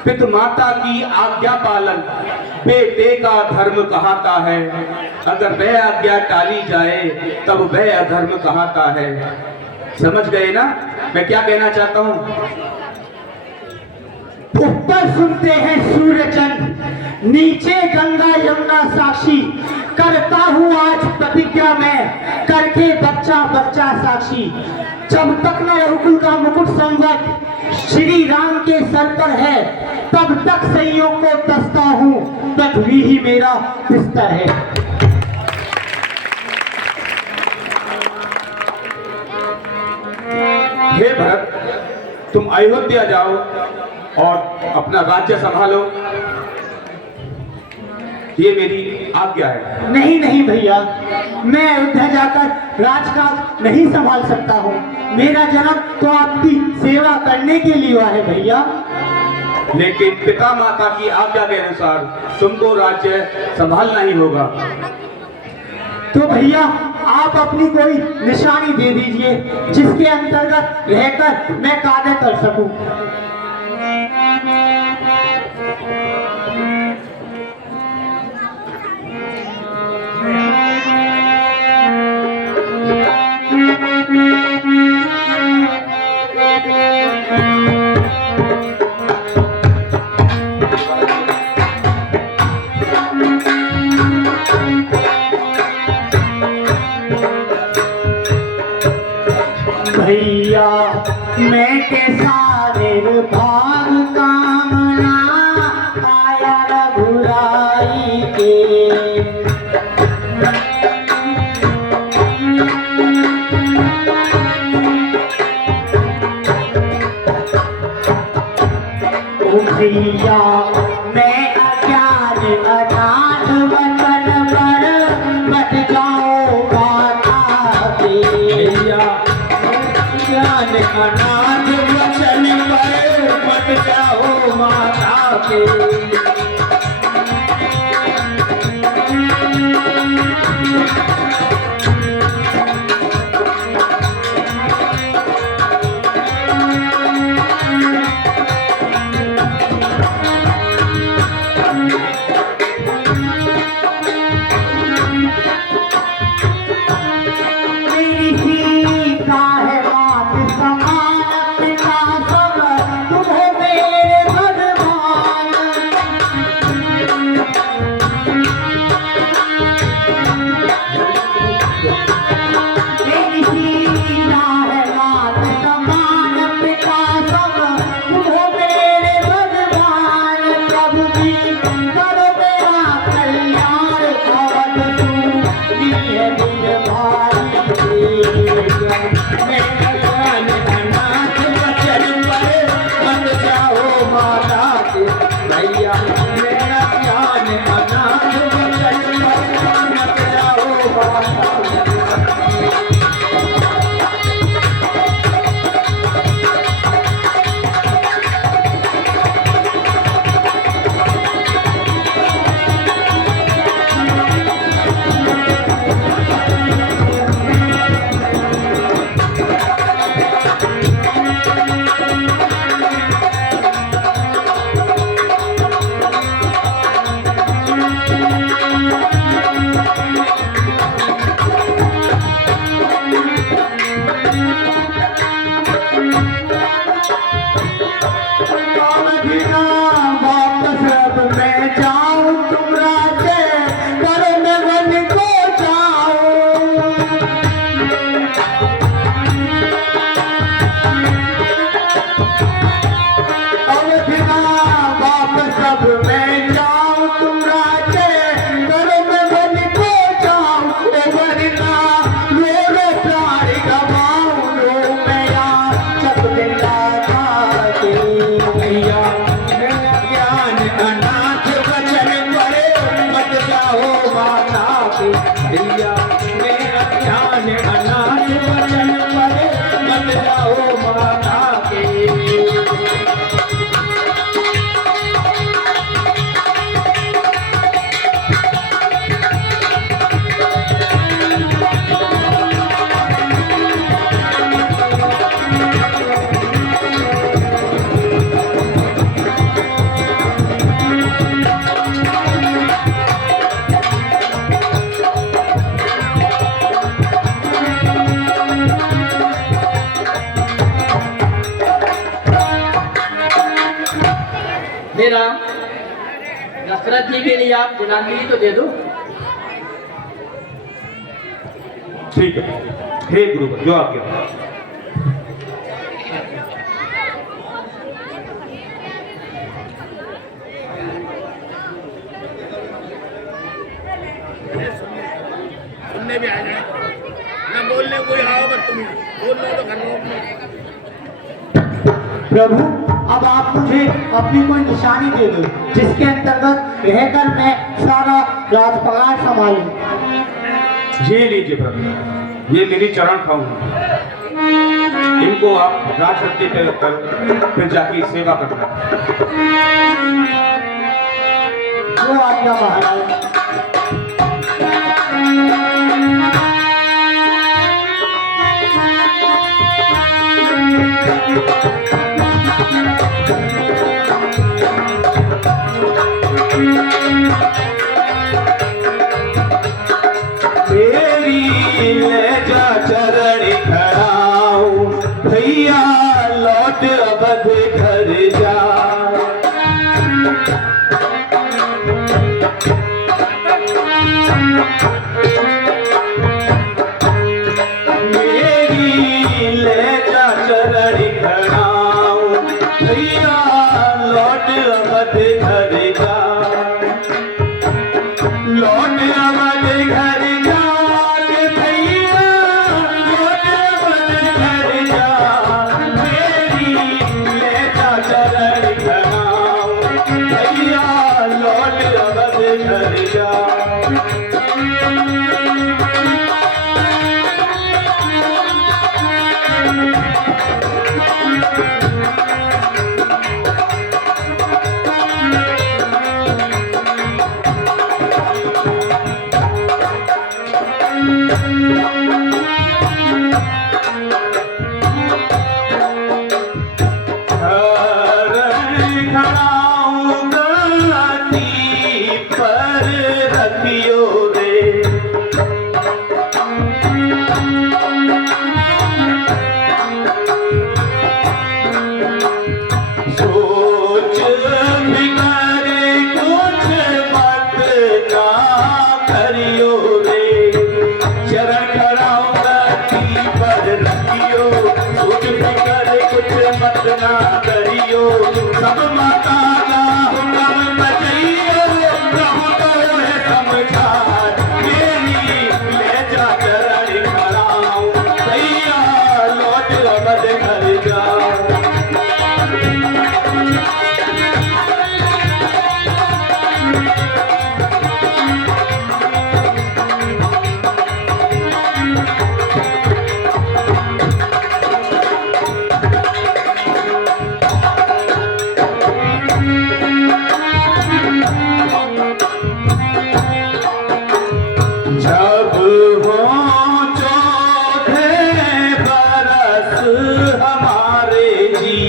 पिता माता की आज्ञा पालन बेटे का धर्म कहाता है। अगर वह आज्ञा टाली जाए तब वह अधर्म कहाता है। समझ गए ना मैं क्या कहना चाहता हूँ? ऊपर सुनते हैं सूर्य चंद्र, नीचे गंगा यमुना साक्षी। करता हूँ आज प्रतिज्ञा में, करके बच्चा बच्चा साक्षी। जब तक न रघुकुल का मुकुट संवत श्री राम के सर पर है, तब तक सैयों को कसता हूँ, पृथ्वी ही मेरा बिस्तर है। हे भरत, तुम अयोध्या जाओ और अपना राज्य संभालो, ये मेरी आज्ञा है। नहीं नहीं भैया, मैं अयोध्या जाकर राजकाज नहीं संभाल सकता हूँ। मेरा जन्म तो आपकी सेवा करने के लिए हुआ है भैया। लेकिन पिता माता की आज्ञा के अनुसार तुमको राज्य संभालना ही होगा। तो भैया आप अपनी कोई निशानी दे दीजिए जिसके अंतर्गत रहकर मैं कार्य कर सकूं। भैया मैं के सारे भाग कामना आया रघुराई के। ओ भैया मैं अज्ञान अनाथ वतन पर ज्ञान अनाथ वचन पर मत जाओ माता के। मेरा दशरथ जी के लिए आप जलांजलि तो दे दो। ठीक है, हे गुरुवर, जो आज्ञा। सुनने भी आ जाए ना, बोलने कोई आओ मत, तुम बोलना तो कर लो। प्रभु अब आप मुझे अपनी कोई निशानी दे दो जिसके अंतर्गत रहकर मैं सारा राजपरिवार संभालूं। ये लीजिए प्रभु, ये मेरी चरण खाऊंगा, इनको आप राजगद्दी पे रखकर फिर जाके सेवा करना। जो आज्ञा महाराज। तेरी ले जा चरण खड़ाऊं भैया, लौट अवध घर जा। मेरी ले जा चरण खड़ाऊं भैया, लौट अवध घर जा। लौट अवध घर जा भैया, लौट अवध घर जा। करियो, सोच फिकर कुछ मत ना करियो, सब माता का हुक्म बजइयो, रहूं तो है समझार, मेरी ले जा चरण खड़ाऊं, भैया लौट अब घर जाओ। जब हो चौथे बरस हमारे जी,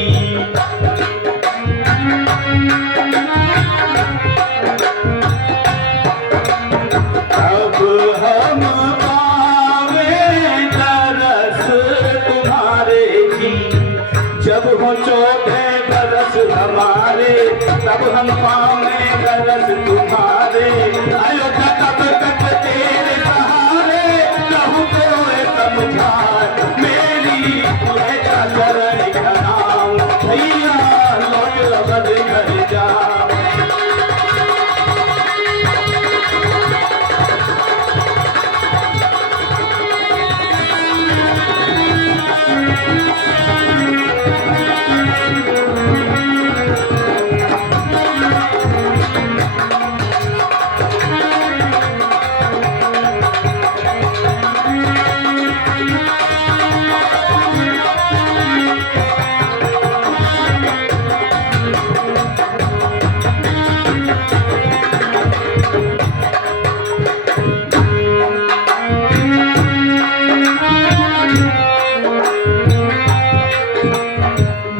तब हम पावे तरस तुम्हारे जी। जब हो चौथे बरस हमारे, तब हम पावे तरस तुम्हारे, अयोध्या कब तक तेरे सहारे, रहूं तो है समझार, मेरी ले जा चरण खड़ाऊं, भैया लौट अब घर जाओ।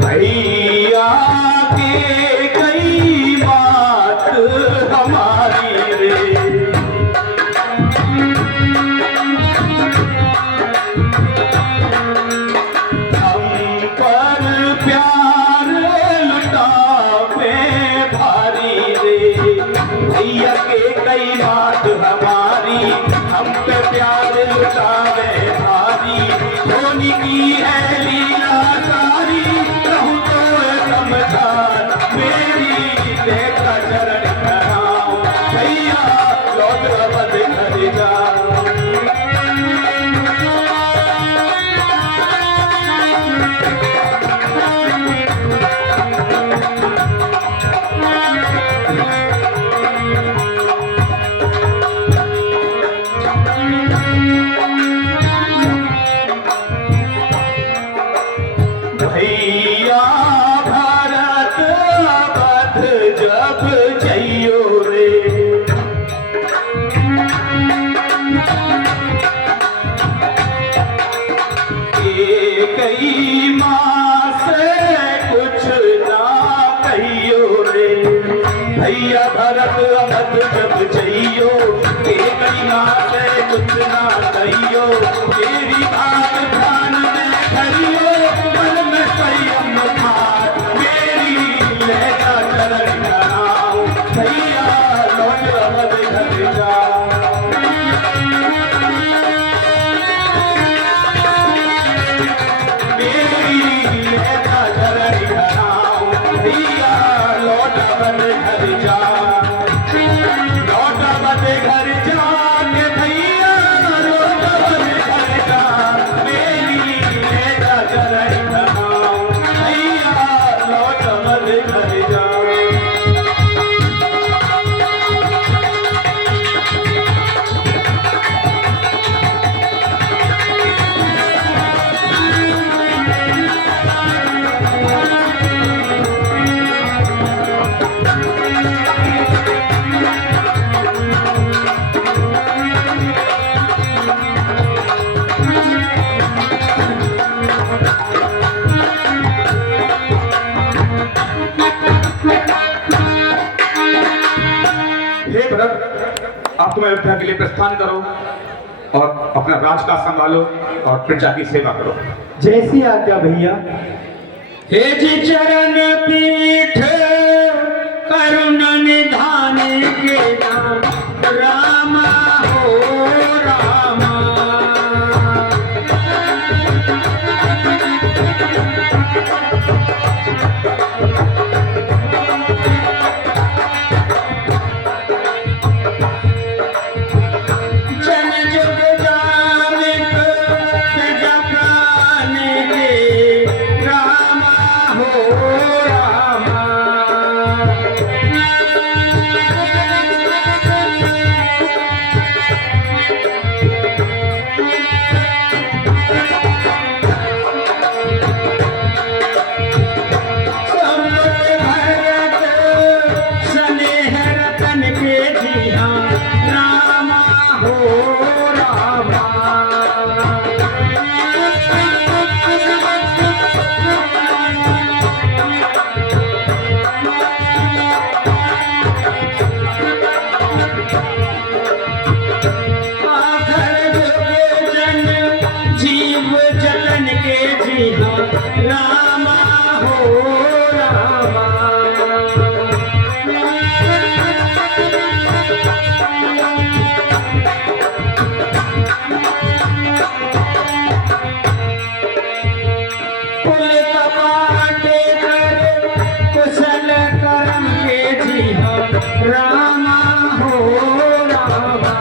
भैया के कई बात हमारी रे, हम पर प्यार लुटावे भारी रे, भैया के कई बात हमारी, हम पे प्यार लुटावे भारी, धोनी की है लीला सारी, रहूं तो है समझार, मेरी देखा चरण खड़ाऊं, भैया लौट अब घर जाओ। भैया भारत अवध जब जइयो रे, कई मास कुछ ना कहियो रे, भैया भारत अवध जब जइयो, कई मास कुछ ना कहियो, तेरी बात ध्यान में करियो, मन में संयम मार, मेरी ले जा चरण खड़ाऊं, भैया लौट अब घर जाओ। मेरी ले जा चरण खड़ाऊं, भैया लौट अब घर जाओ। लौट अब घर जाके भैया लौट अब घर जाओ, मेरी ले जा चरण खड़ाऊं, भैया लौट अब घर जाओ। अब तुम अयोध्या के लिए प्रस्थान करो और अपना राजकाज संभालो और प्रजा की सेवा करो। जैसी आज्ञा भैया। हे जी चरण पीठ करुण निधान के नाम रामा हो रामा। जी हाँ रामा हो रामा। कुल कपाटे कर कुशल करम के जी हाँ रामा हो रामा।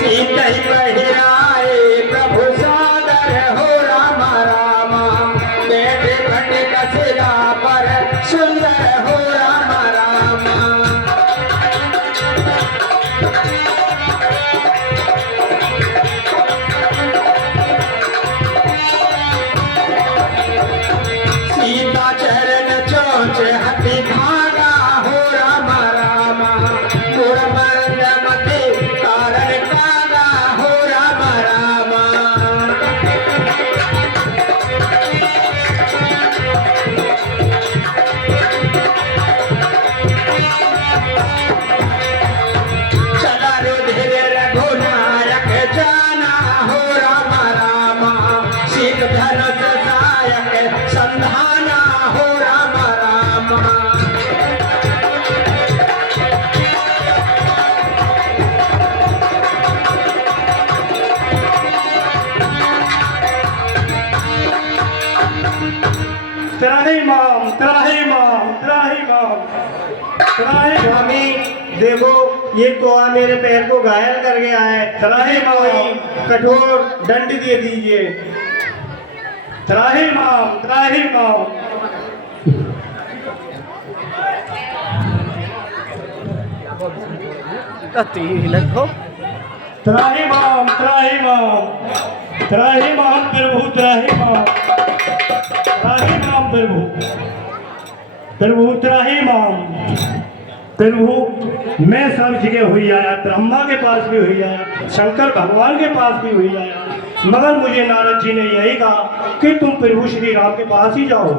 सीतई पहिराए प्रभु सादर हो रामा रामा। बैठे खंड कसिरा पर सुंदर हो रामा रामा। सीता चरण चोच हति भागा हो रामा रामा। गुणमंद मति कारण कागा हो रामा रामा। चला रुधिर रघुनायक जाना हो रामा रामा। शीत धनुष सायक संधाना हो रामा रामा। त्राहिमाम त्राहिमाम त्राहिमाम त्राहिमाम। स्वामी देखो ये कौआ मेरे पैर को घायल कर गया है। त्राहिमाम कठोर दंड दे दीजिए। त्राहिमाम त्राहिमाम। त्राहिमाम त्राहिमाम त्राहिमाम प्रभु त्राहिमाम। त्राहिमाम प्रभु प्रभु त्राहिमाम। प्रभु मैं सब जगह हुई आया, ब्रह्मा के पास भी हुई आया, शंकर भगवान के पास भी हुई आया, मगर मुझे नारद जी ने यही कहा कि तुम प्रभु श्री राम के पास ही जाओ,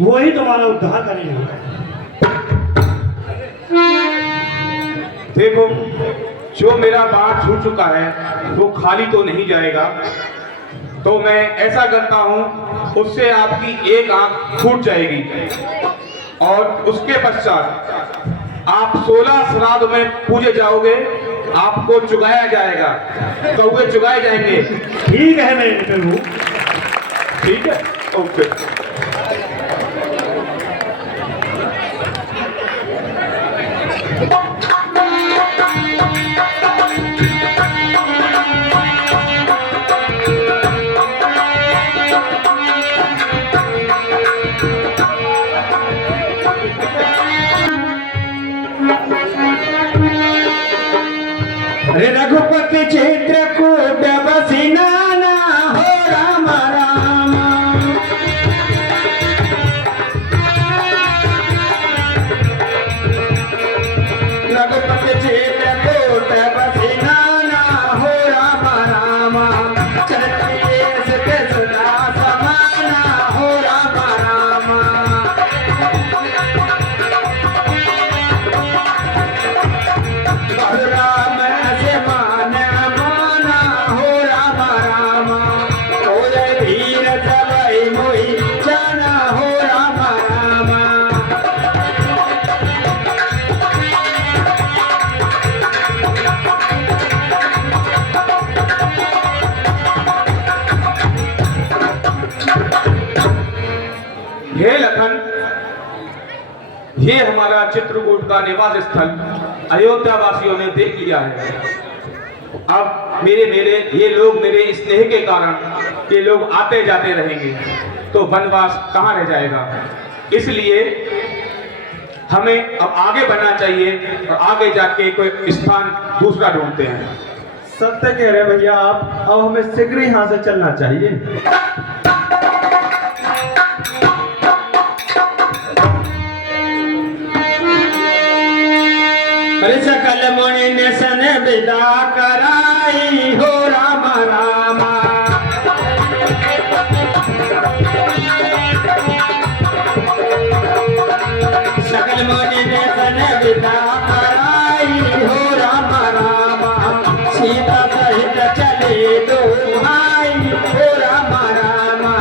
वो ही तुम्हारा उद्धार करेंगे। देखो, जो मेरा बाण छू चुका है वो खाली तो नहीं जाएगा। तो मैं ऐसा करता हूं, उससे आपकी एक आंख फूट जाएगी और उसके पश्चात आप 16 श्राद्ध में पूजे जाओगे, आपको चुगाया जाएगा, कौवे चुगाए जाएंगे। ठीक है मेरे प्रभु। ठीक है, ओके। रघुपति चित्रकूट बसी नाना हो रामा रामा। रघुपति चित्रकूट बसी नाना हो रामा रामा। चरकेश के सुना समाना हो रामा रामा। राम से माना माना हो रामा रामा। कोई धीर सबई मोहि जाना हो रामा रामा। हे लखन, ये हमारा चित्रकूट का निवास स्थल अयोध्या वासियों ने देख लिया है। अब मेरे ये लोग मेरे स्नेह के कारण ये लोग आते जाते रहेंगे, तो वनवास कहाँ रह जाएगा। इसलिए हमें अब आगे बढ़ना चाहिए और आगे जाके कोई स्थान दूसरा ढूंढते हैं। सत्य कह रहे भैया आप, अब हमें शीघ्र यहाँ से चलना चाहिए। अरे सकल मुनि ने सन विदा कराई हो राम रामा। सकल मुनि ने सन विदा कराई हो राम रामा। सीता सहित चले दो भाई हो राम रामा।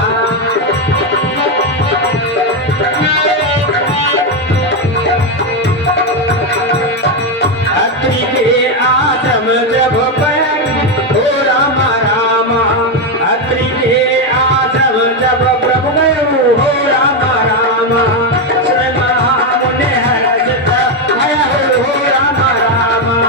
अत्रि के आश्रम जब पैर हो राम रामा। अत्रि के आश्रम जब प्रभु गए हो राम रामा। स्वयं मुनि हर्षित भय हो राम रामा।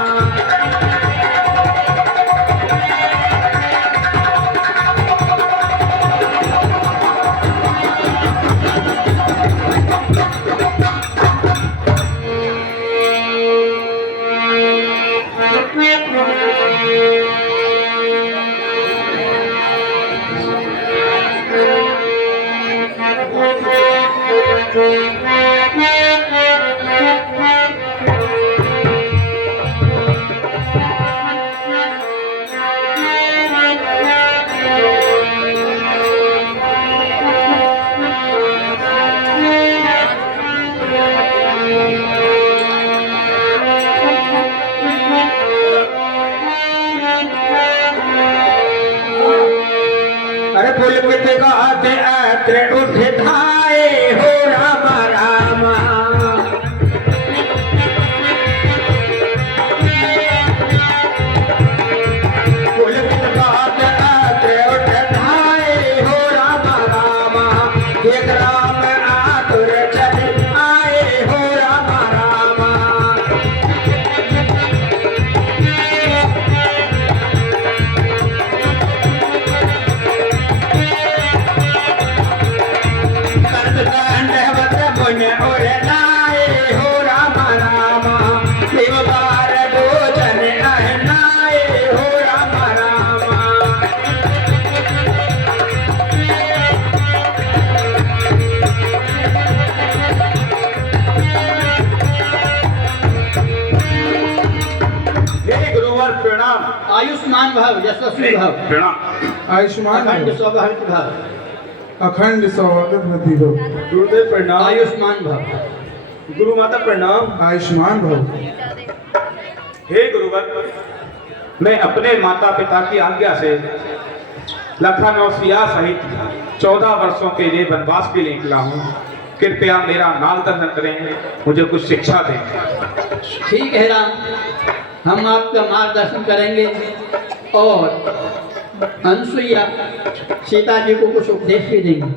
अरे पुलकित गाते अत्र उठ धाये हो राम रामा। पुलकित गाते अत्र उठ धाये हो राम रामा। एक राम आतुर चले आए हो राम रामा। दंडवत मुनि उर लाए हो राम रामा। शिव बार दो जन अहनाए हो राम रामा। मेरे गुरुवर प्रणाम। आयुष्मान भव यशस्वी भव प्रणाम। आयुष्मान अखंड भव, सौभाग्य भव अखंड सौभाग्यवती भव, गुरुदेव प्रणाम। आयुष्मान भव। गुरु माता प्रणाम। आयुष्मान भव। हे गुरुवर, मैं अपने माता पिता की आज्ञा से लखन और सिया सहित 14 वर्षों के लिए वनवास के लिए निकला हूँ। कृपया मेरा मार्गदर्शन करें, मुझे कुछ शिक्षा दें। ठीक है राम, हम आपका मार्गदर्शन करेंगे और अनसुईया सीता जी को कुछ उपदेश भी देंगे।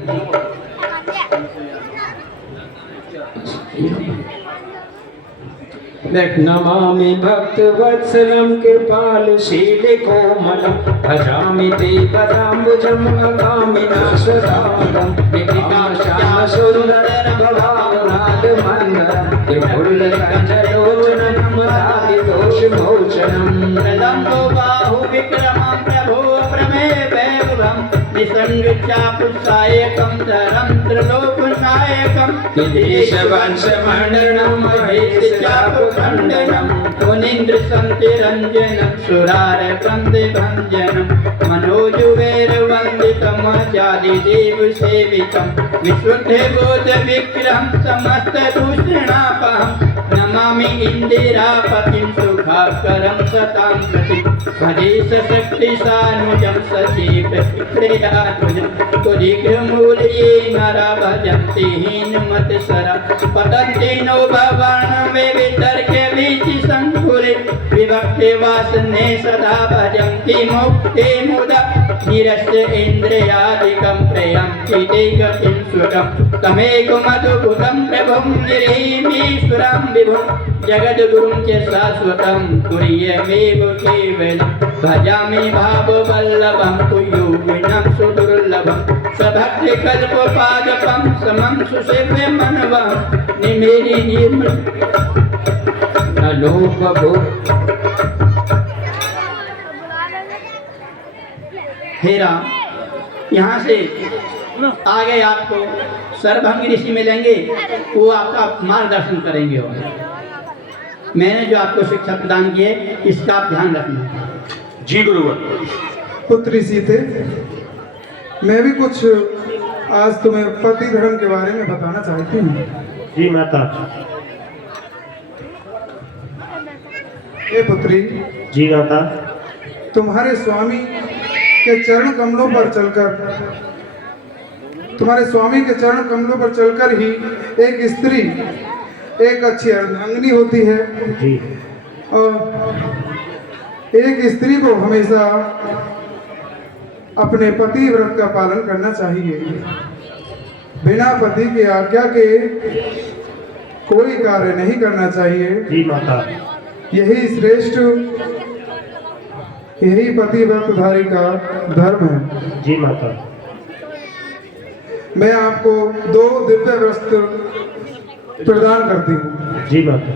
नमामि भक्त वत्सलम कृपालशील कोमलम भजामि ते पदाम्बुजम अकामिनाशदामदम श्याम सुंदर भवानुराग मंदरम विपुल कंजलोचनम मदादि दोष मोचनम प्रलम्बो बाहु विक्रमं प्रभो प्रमेय वैभवं निसंगचापुषायकं धरं त्रिलोकनायकं विदेश वंश मंडनम खंडनम मुनीन्द्र संतिरंजनम सुरारकं दिभंजनम मनोजुवेर वंदितम आदिदेव सेवितम विशुद्धे बोध विक्रम समस्त दूषणापहं नमामि इंदिरापतिं सुखाकरं सतां प्रति भजे सशक्ति सानुजं सची प्रतिक्रियानुजं तुरीग्रमूलये नरा भजन्ति हीनमतसरा पतन्ति नो भवान् वे वितर्के वीचि संकुले विभक्ते वासने सदा भजन्ति मुक्ते मुदा निरस्य इन्द्रियादिकं प्रयन्ति ते गतिं सुखं तमेकमधुकुतं प्रभुं निरीमीश्वरं विभुं जगद्गुरुं च शाश्वतं तुर्यमेव केवलं भजामि भाववल्लभं कुयोगिनं सुदुर्लभं सभक्तिकल्पपादपं समं सुसेव्यमनवं निमेरि निर्मल अलोपभो हे राम, यहाँ से आगे आपको सर्वभंग ऋषि मिलेंगे, वो आपका मार्गदर्शन करेंगे। और मैंने जो आपको शिक्षा प्रदान की है इसका आप ध्यान रखना। जी गुरुवर। पुत्री सीते, मैं भी कुछ आज तुम्हें पति धर्म के बारे में बताना चाहती हूँ। जी माता। हे पुत्री। जी माता। तुम्हारे स्वामी के चरण कमलों पर चलकर, तुम्हारे स्वामी के चरण कमलों पर चलकर ही एक स्त्री एक अच्छी अर्धांगिनी होती है। जी। और एक स्त्री को हमेशा अपने पति व्रत का पालन करना चाहिए। बिना पति की आज्ञा के कोई कार्य नहीं करना चाहिए। जी माता। यही श्रेष्ठ, यही पति व्रतधारी का धर्म है। जी माता। मैं आपको 2 दिव्य वस्त्र प्रदान करती हूँ। जी माता।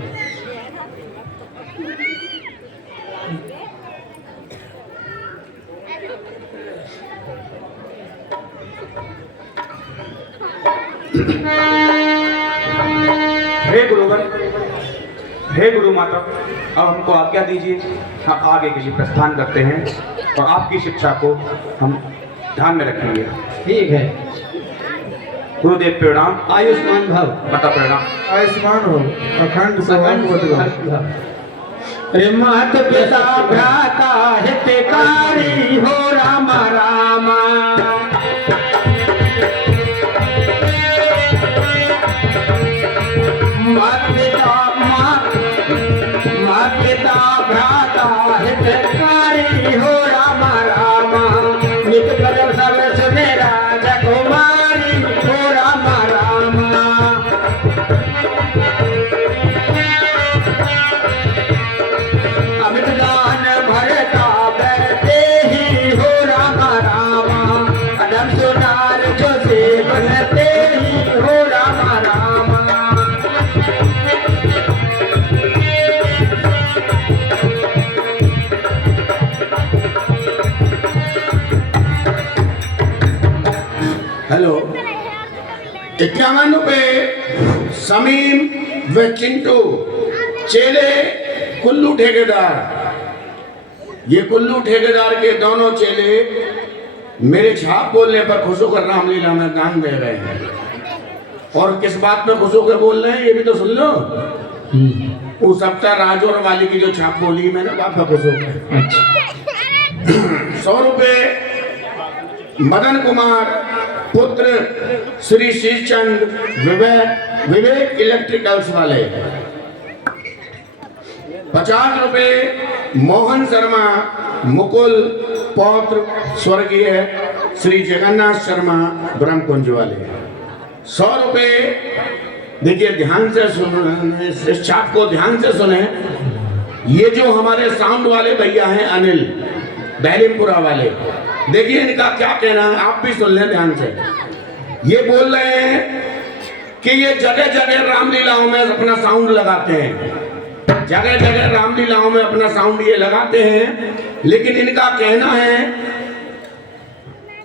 हे गुरुवर, हे गुरु माता, अब हमको आज्ञा दीजिए, हम आगे के लिए प्रस्थान करते हैं और आपकी शिक्षा को हम ध्यान में रखेंगे। ठीक है। गुरुदेव प्रणाम। आयुष्मान भव। माता प्रणाम। आयुष्मान हो, अखंड सौभाग्यवती हो। मात पिता भ्राता हितकारी हो राम राम। मात पिता भ्राता हितकारी हो राम राम। नित कदम सब सुने राजकुमारी हो राम राम। अमित दान भरता बैठे ही हो राम राम। कदम सुनार जो से बनते ही हो राम राम। हेलो। 51 रुपए समीम व चिंटू, चेले कुल्लू ठेकेदार। ये कुल्लू ठेकेदार के दोनों चेले मेरे छाप बोलने पर खुश होकर रामलीला में दान दे रहे हैं। और किस बात में खुश होकर बोल रहे हैं ये भी तो सुन लो। वो सप्ताह राजौर वाली की जो छाप बोली मैंने बात पर खुश होकर। 100 रुपए मदन कुमार पुत्र श्री श्रीचंद विवेक इलेक्ट्रिकल्स वाले। 50 रुपए मोहन शर्मा मुकुल पौत्र स्वर्गीय श्री जगन्नाथ शर्मा ब्रह्मकुंज वाले। 100 रुपए, देखिए ध्यान से सुन, इस छाप को ध्यान से सुने। ये जो हमारे साउंड वाले भैया हैं अनिल बैलिमपुरा वाले, देखिए इनका क्या कहना है, आप भी सुन लें ध्यान से। ये बोल रहे हैं कि ये जगह जगह रामलीलाओं में अपना साउंड लगाते हैं, जगह जगह रामलीलाओं में अपना साउंड ये लगाते हैं, लेकिन इनका कहना है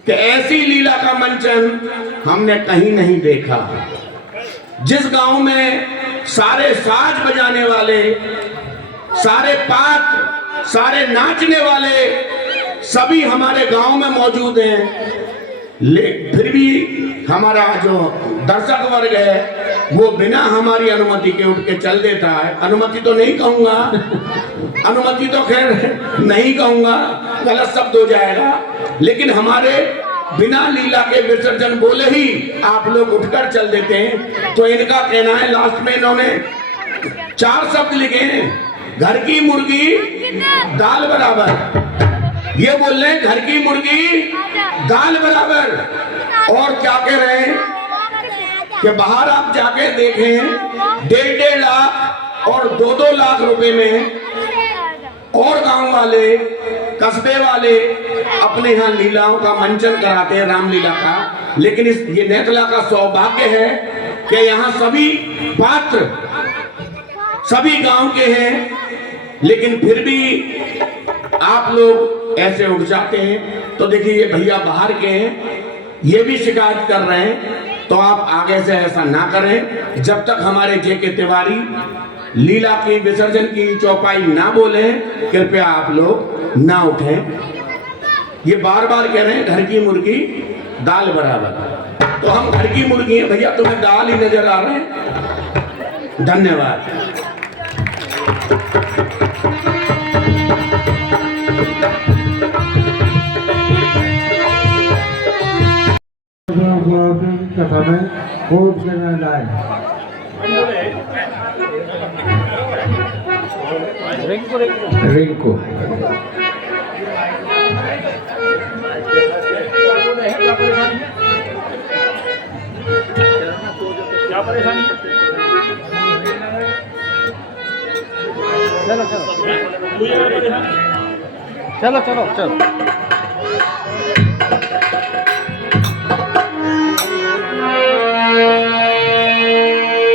कि ऐसी लीला का मंचन हमने कहीं नहीं देखा। जिस गांव में सारे साज बजाने वाले, सारे पात्र, सारे नाचने वाले सभी हमारे गांव में मौजूद हैं, फिर भी हमारा जो दर्शक वर्ग है वो बिना हमारी अनुमति के उठ के चल देता है। अनुमति तो नहीं कहूंगा, अनुमति तो खैर नहीं कहूंगा, गलत शब्द हो जाएगा, लेकिन हमारे बिना लीला के विसर्जन बोले ही आप लोग उठकर चल देते हैं। तो इनका कहना है, लास्ट में इन्होंने 4 शब्द लिखे हैं, घर की मुर्गी दाल बराबर। ये बोल रहे हैं घर की मुर्गी दाल बराबर। और क्या कह रहे हैं कि बाहर आप जाके देखें, 1.5 लाख और 2-2 लाख रुपए में और गांव वाले, कस्बे वाले अपने यहाँ लीलाओं का मंचन कराते हैं, रामलीला का। लेकिन ये नेतला का सौभाग्य है कि यहाँ सभी पात्र सभी गांव के हैं, लेकिन फिर भी आप लोग ऐसे उठ जाते हैं। तो देखिए ये भैया बाहर के हैं, ये भी शिकायत कर रहे हैं, तो आप आगे से ऐसा ना करें। जब तक हमारे जेके तिवारी लीला की विसर्जन की चौपाई ना बोले, कृपया आप लोग ना उठें। ये बार बार कह रहे हैं घर की मुर्गी दाल बराबर, तो हम घर की मुर्गी हैं भैया, तुम्हें दाल ही नजर आ रहे हैं। धन्यवाद। कथा में खूब जगह लाए। रिंकू क्या परेशानी है? चलो चलो चलो।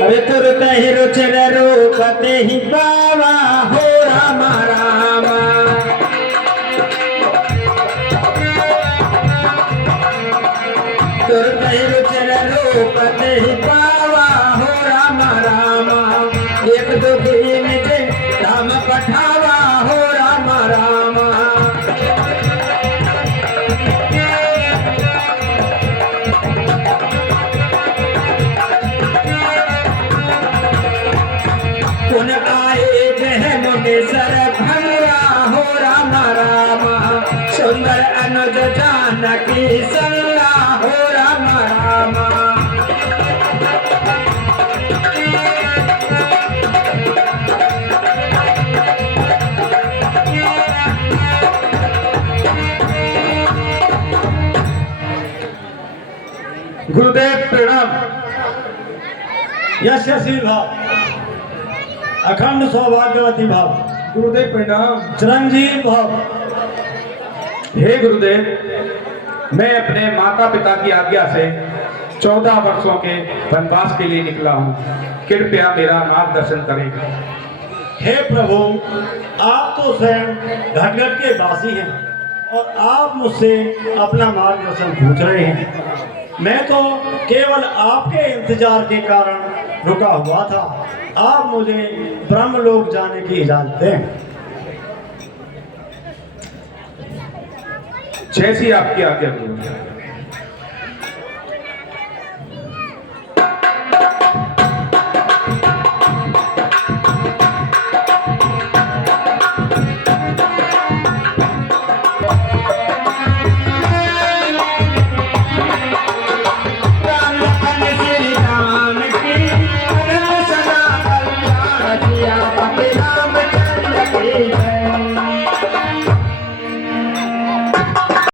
अरे तुर कही रुचर रूपते ही बाबा हो रामा रामा। तुर कही रुचर रूपते ही बाबा हो रामा रामा। एक दुखी निजे राम पठावा हो रामा रामा। पुन आए जह मुंडेसर भंगा हो रामा रामा। सुंदर अनुज जानकी संगा हो रामा रामा। गुरुदेव प्रणाम। यशस्वी भाव, अखंड सौभाग्यवती भाव, गुरुदेव प्रणाम। चिरंजीव भाव। हे गुरुदेव, मैं अपने माता पिता की आज्ञा से 14 वर्षों के वनवास के लिए निकला हूँ, कृपया मेरा मार्गदर्शन करें। हे प्रभु, आप तो स्वयं घटघट के वासी हैं और आप मुझसे अपना मार्गदर्शन पूछ रहे हैं। मैं तो केवल आपके इंतजार के कारण रुका हुआ था। आप मुझे ब्रह्मलोक जाने की इजाजत दें। जैसी आपकी आज्ञा गुरुदेव।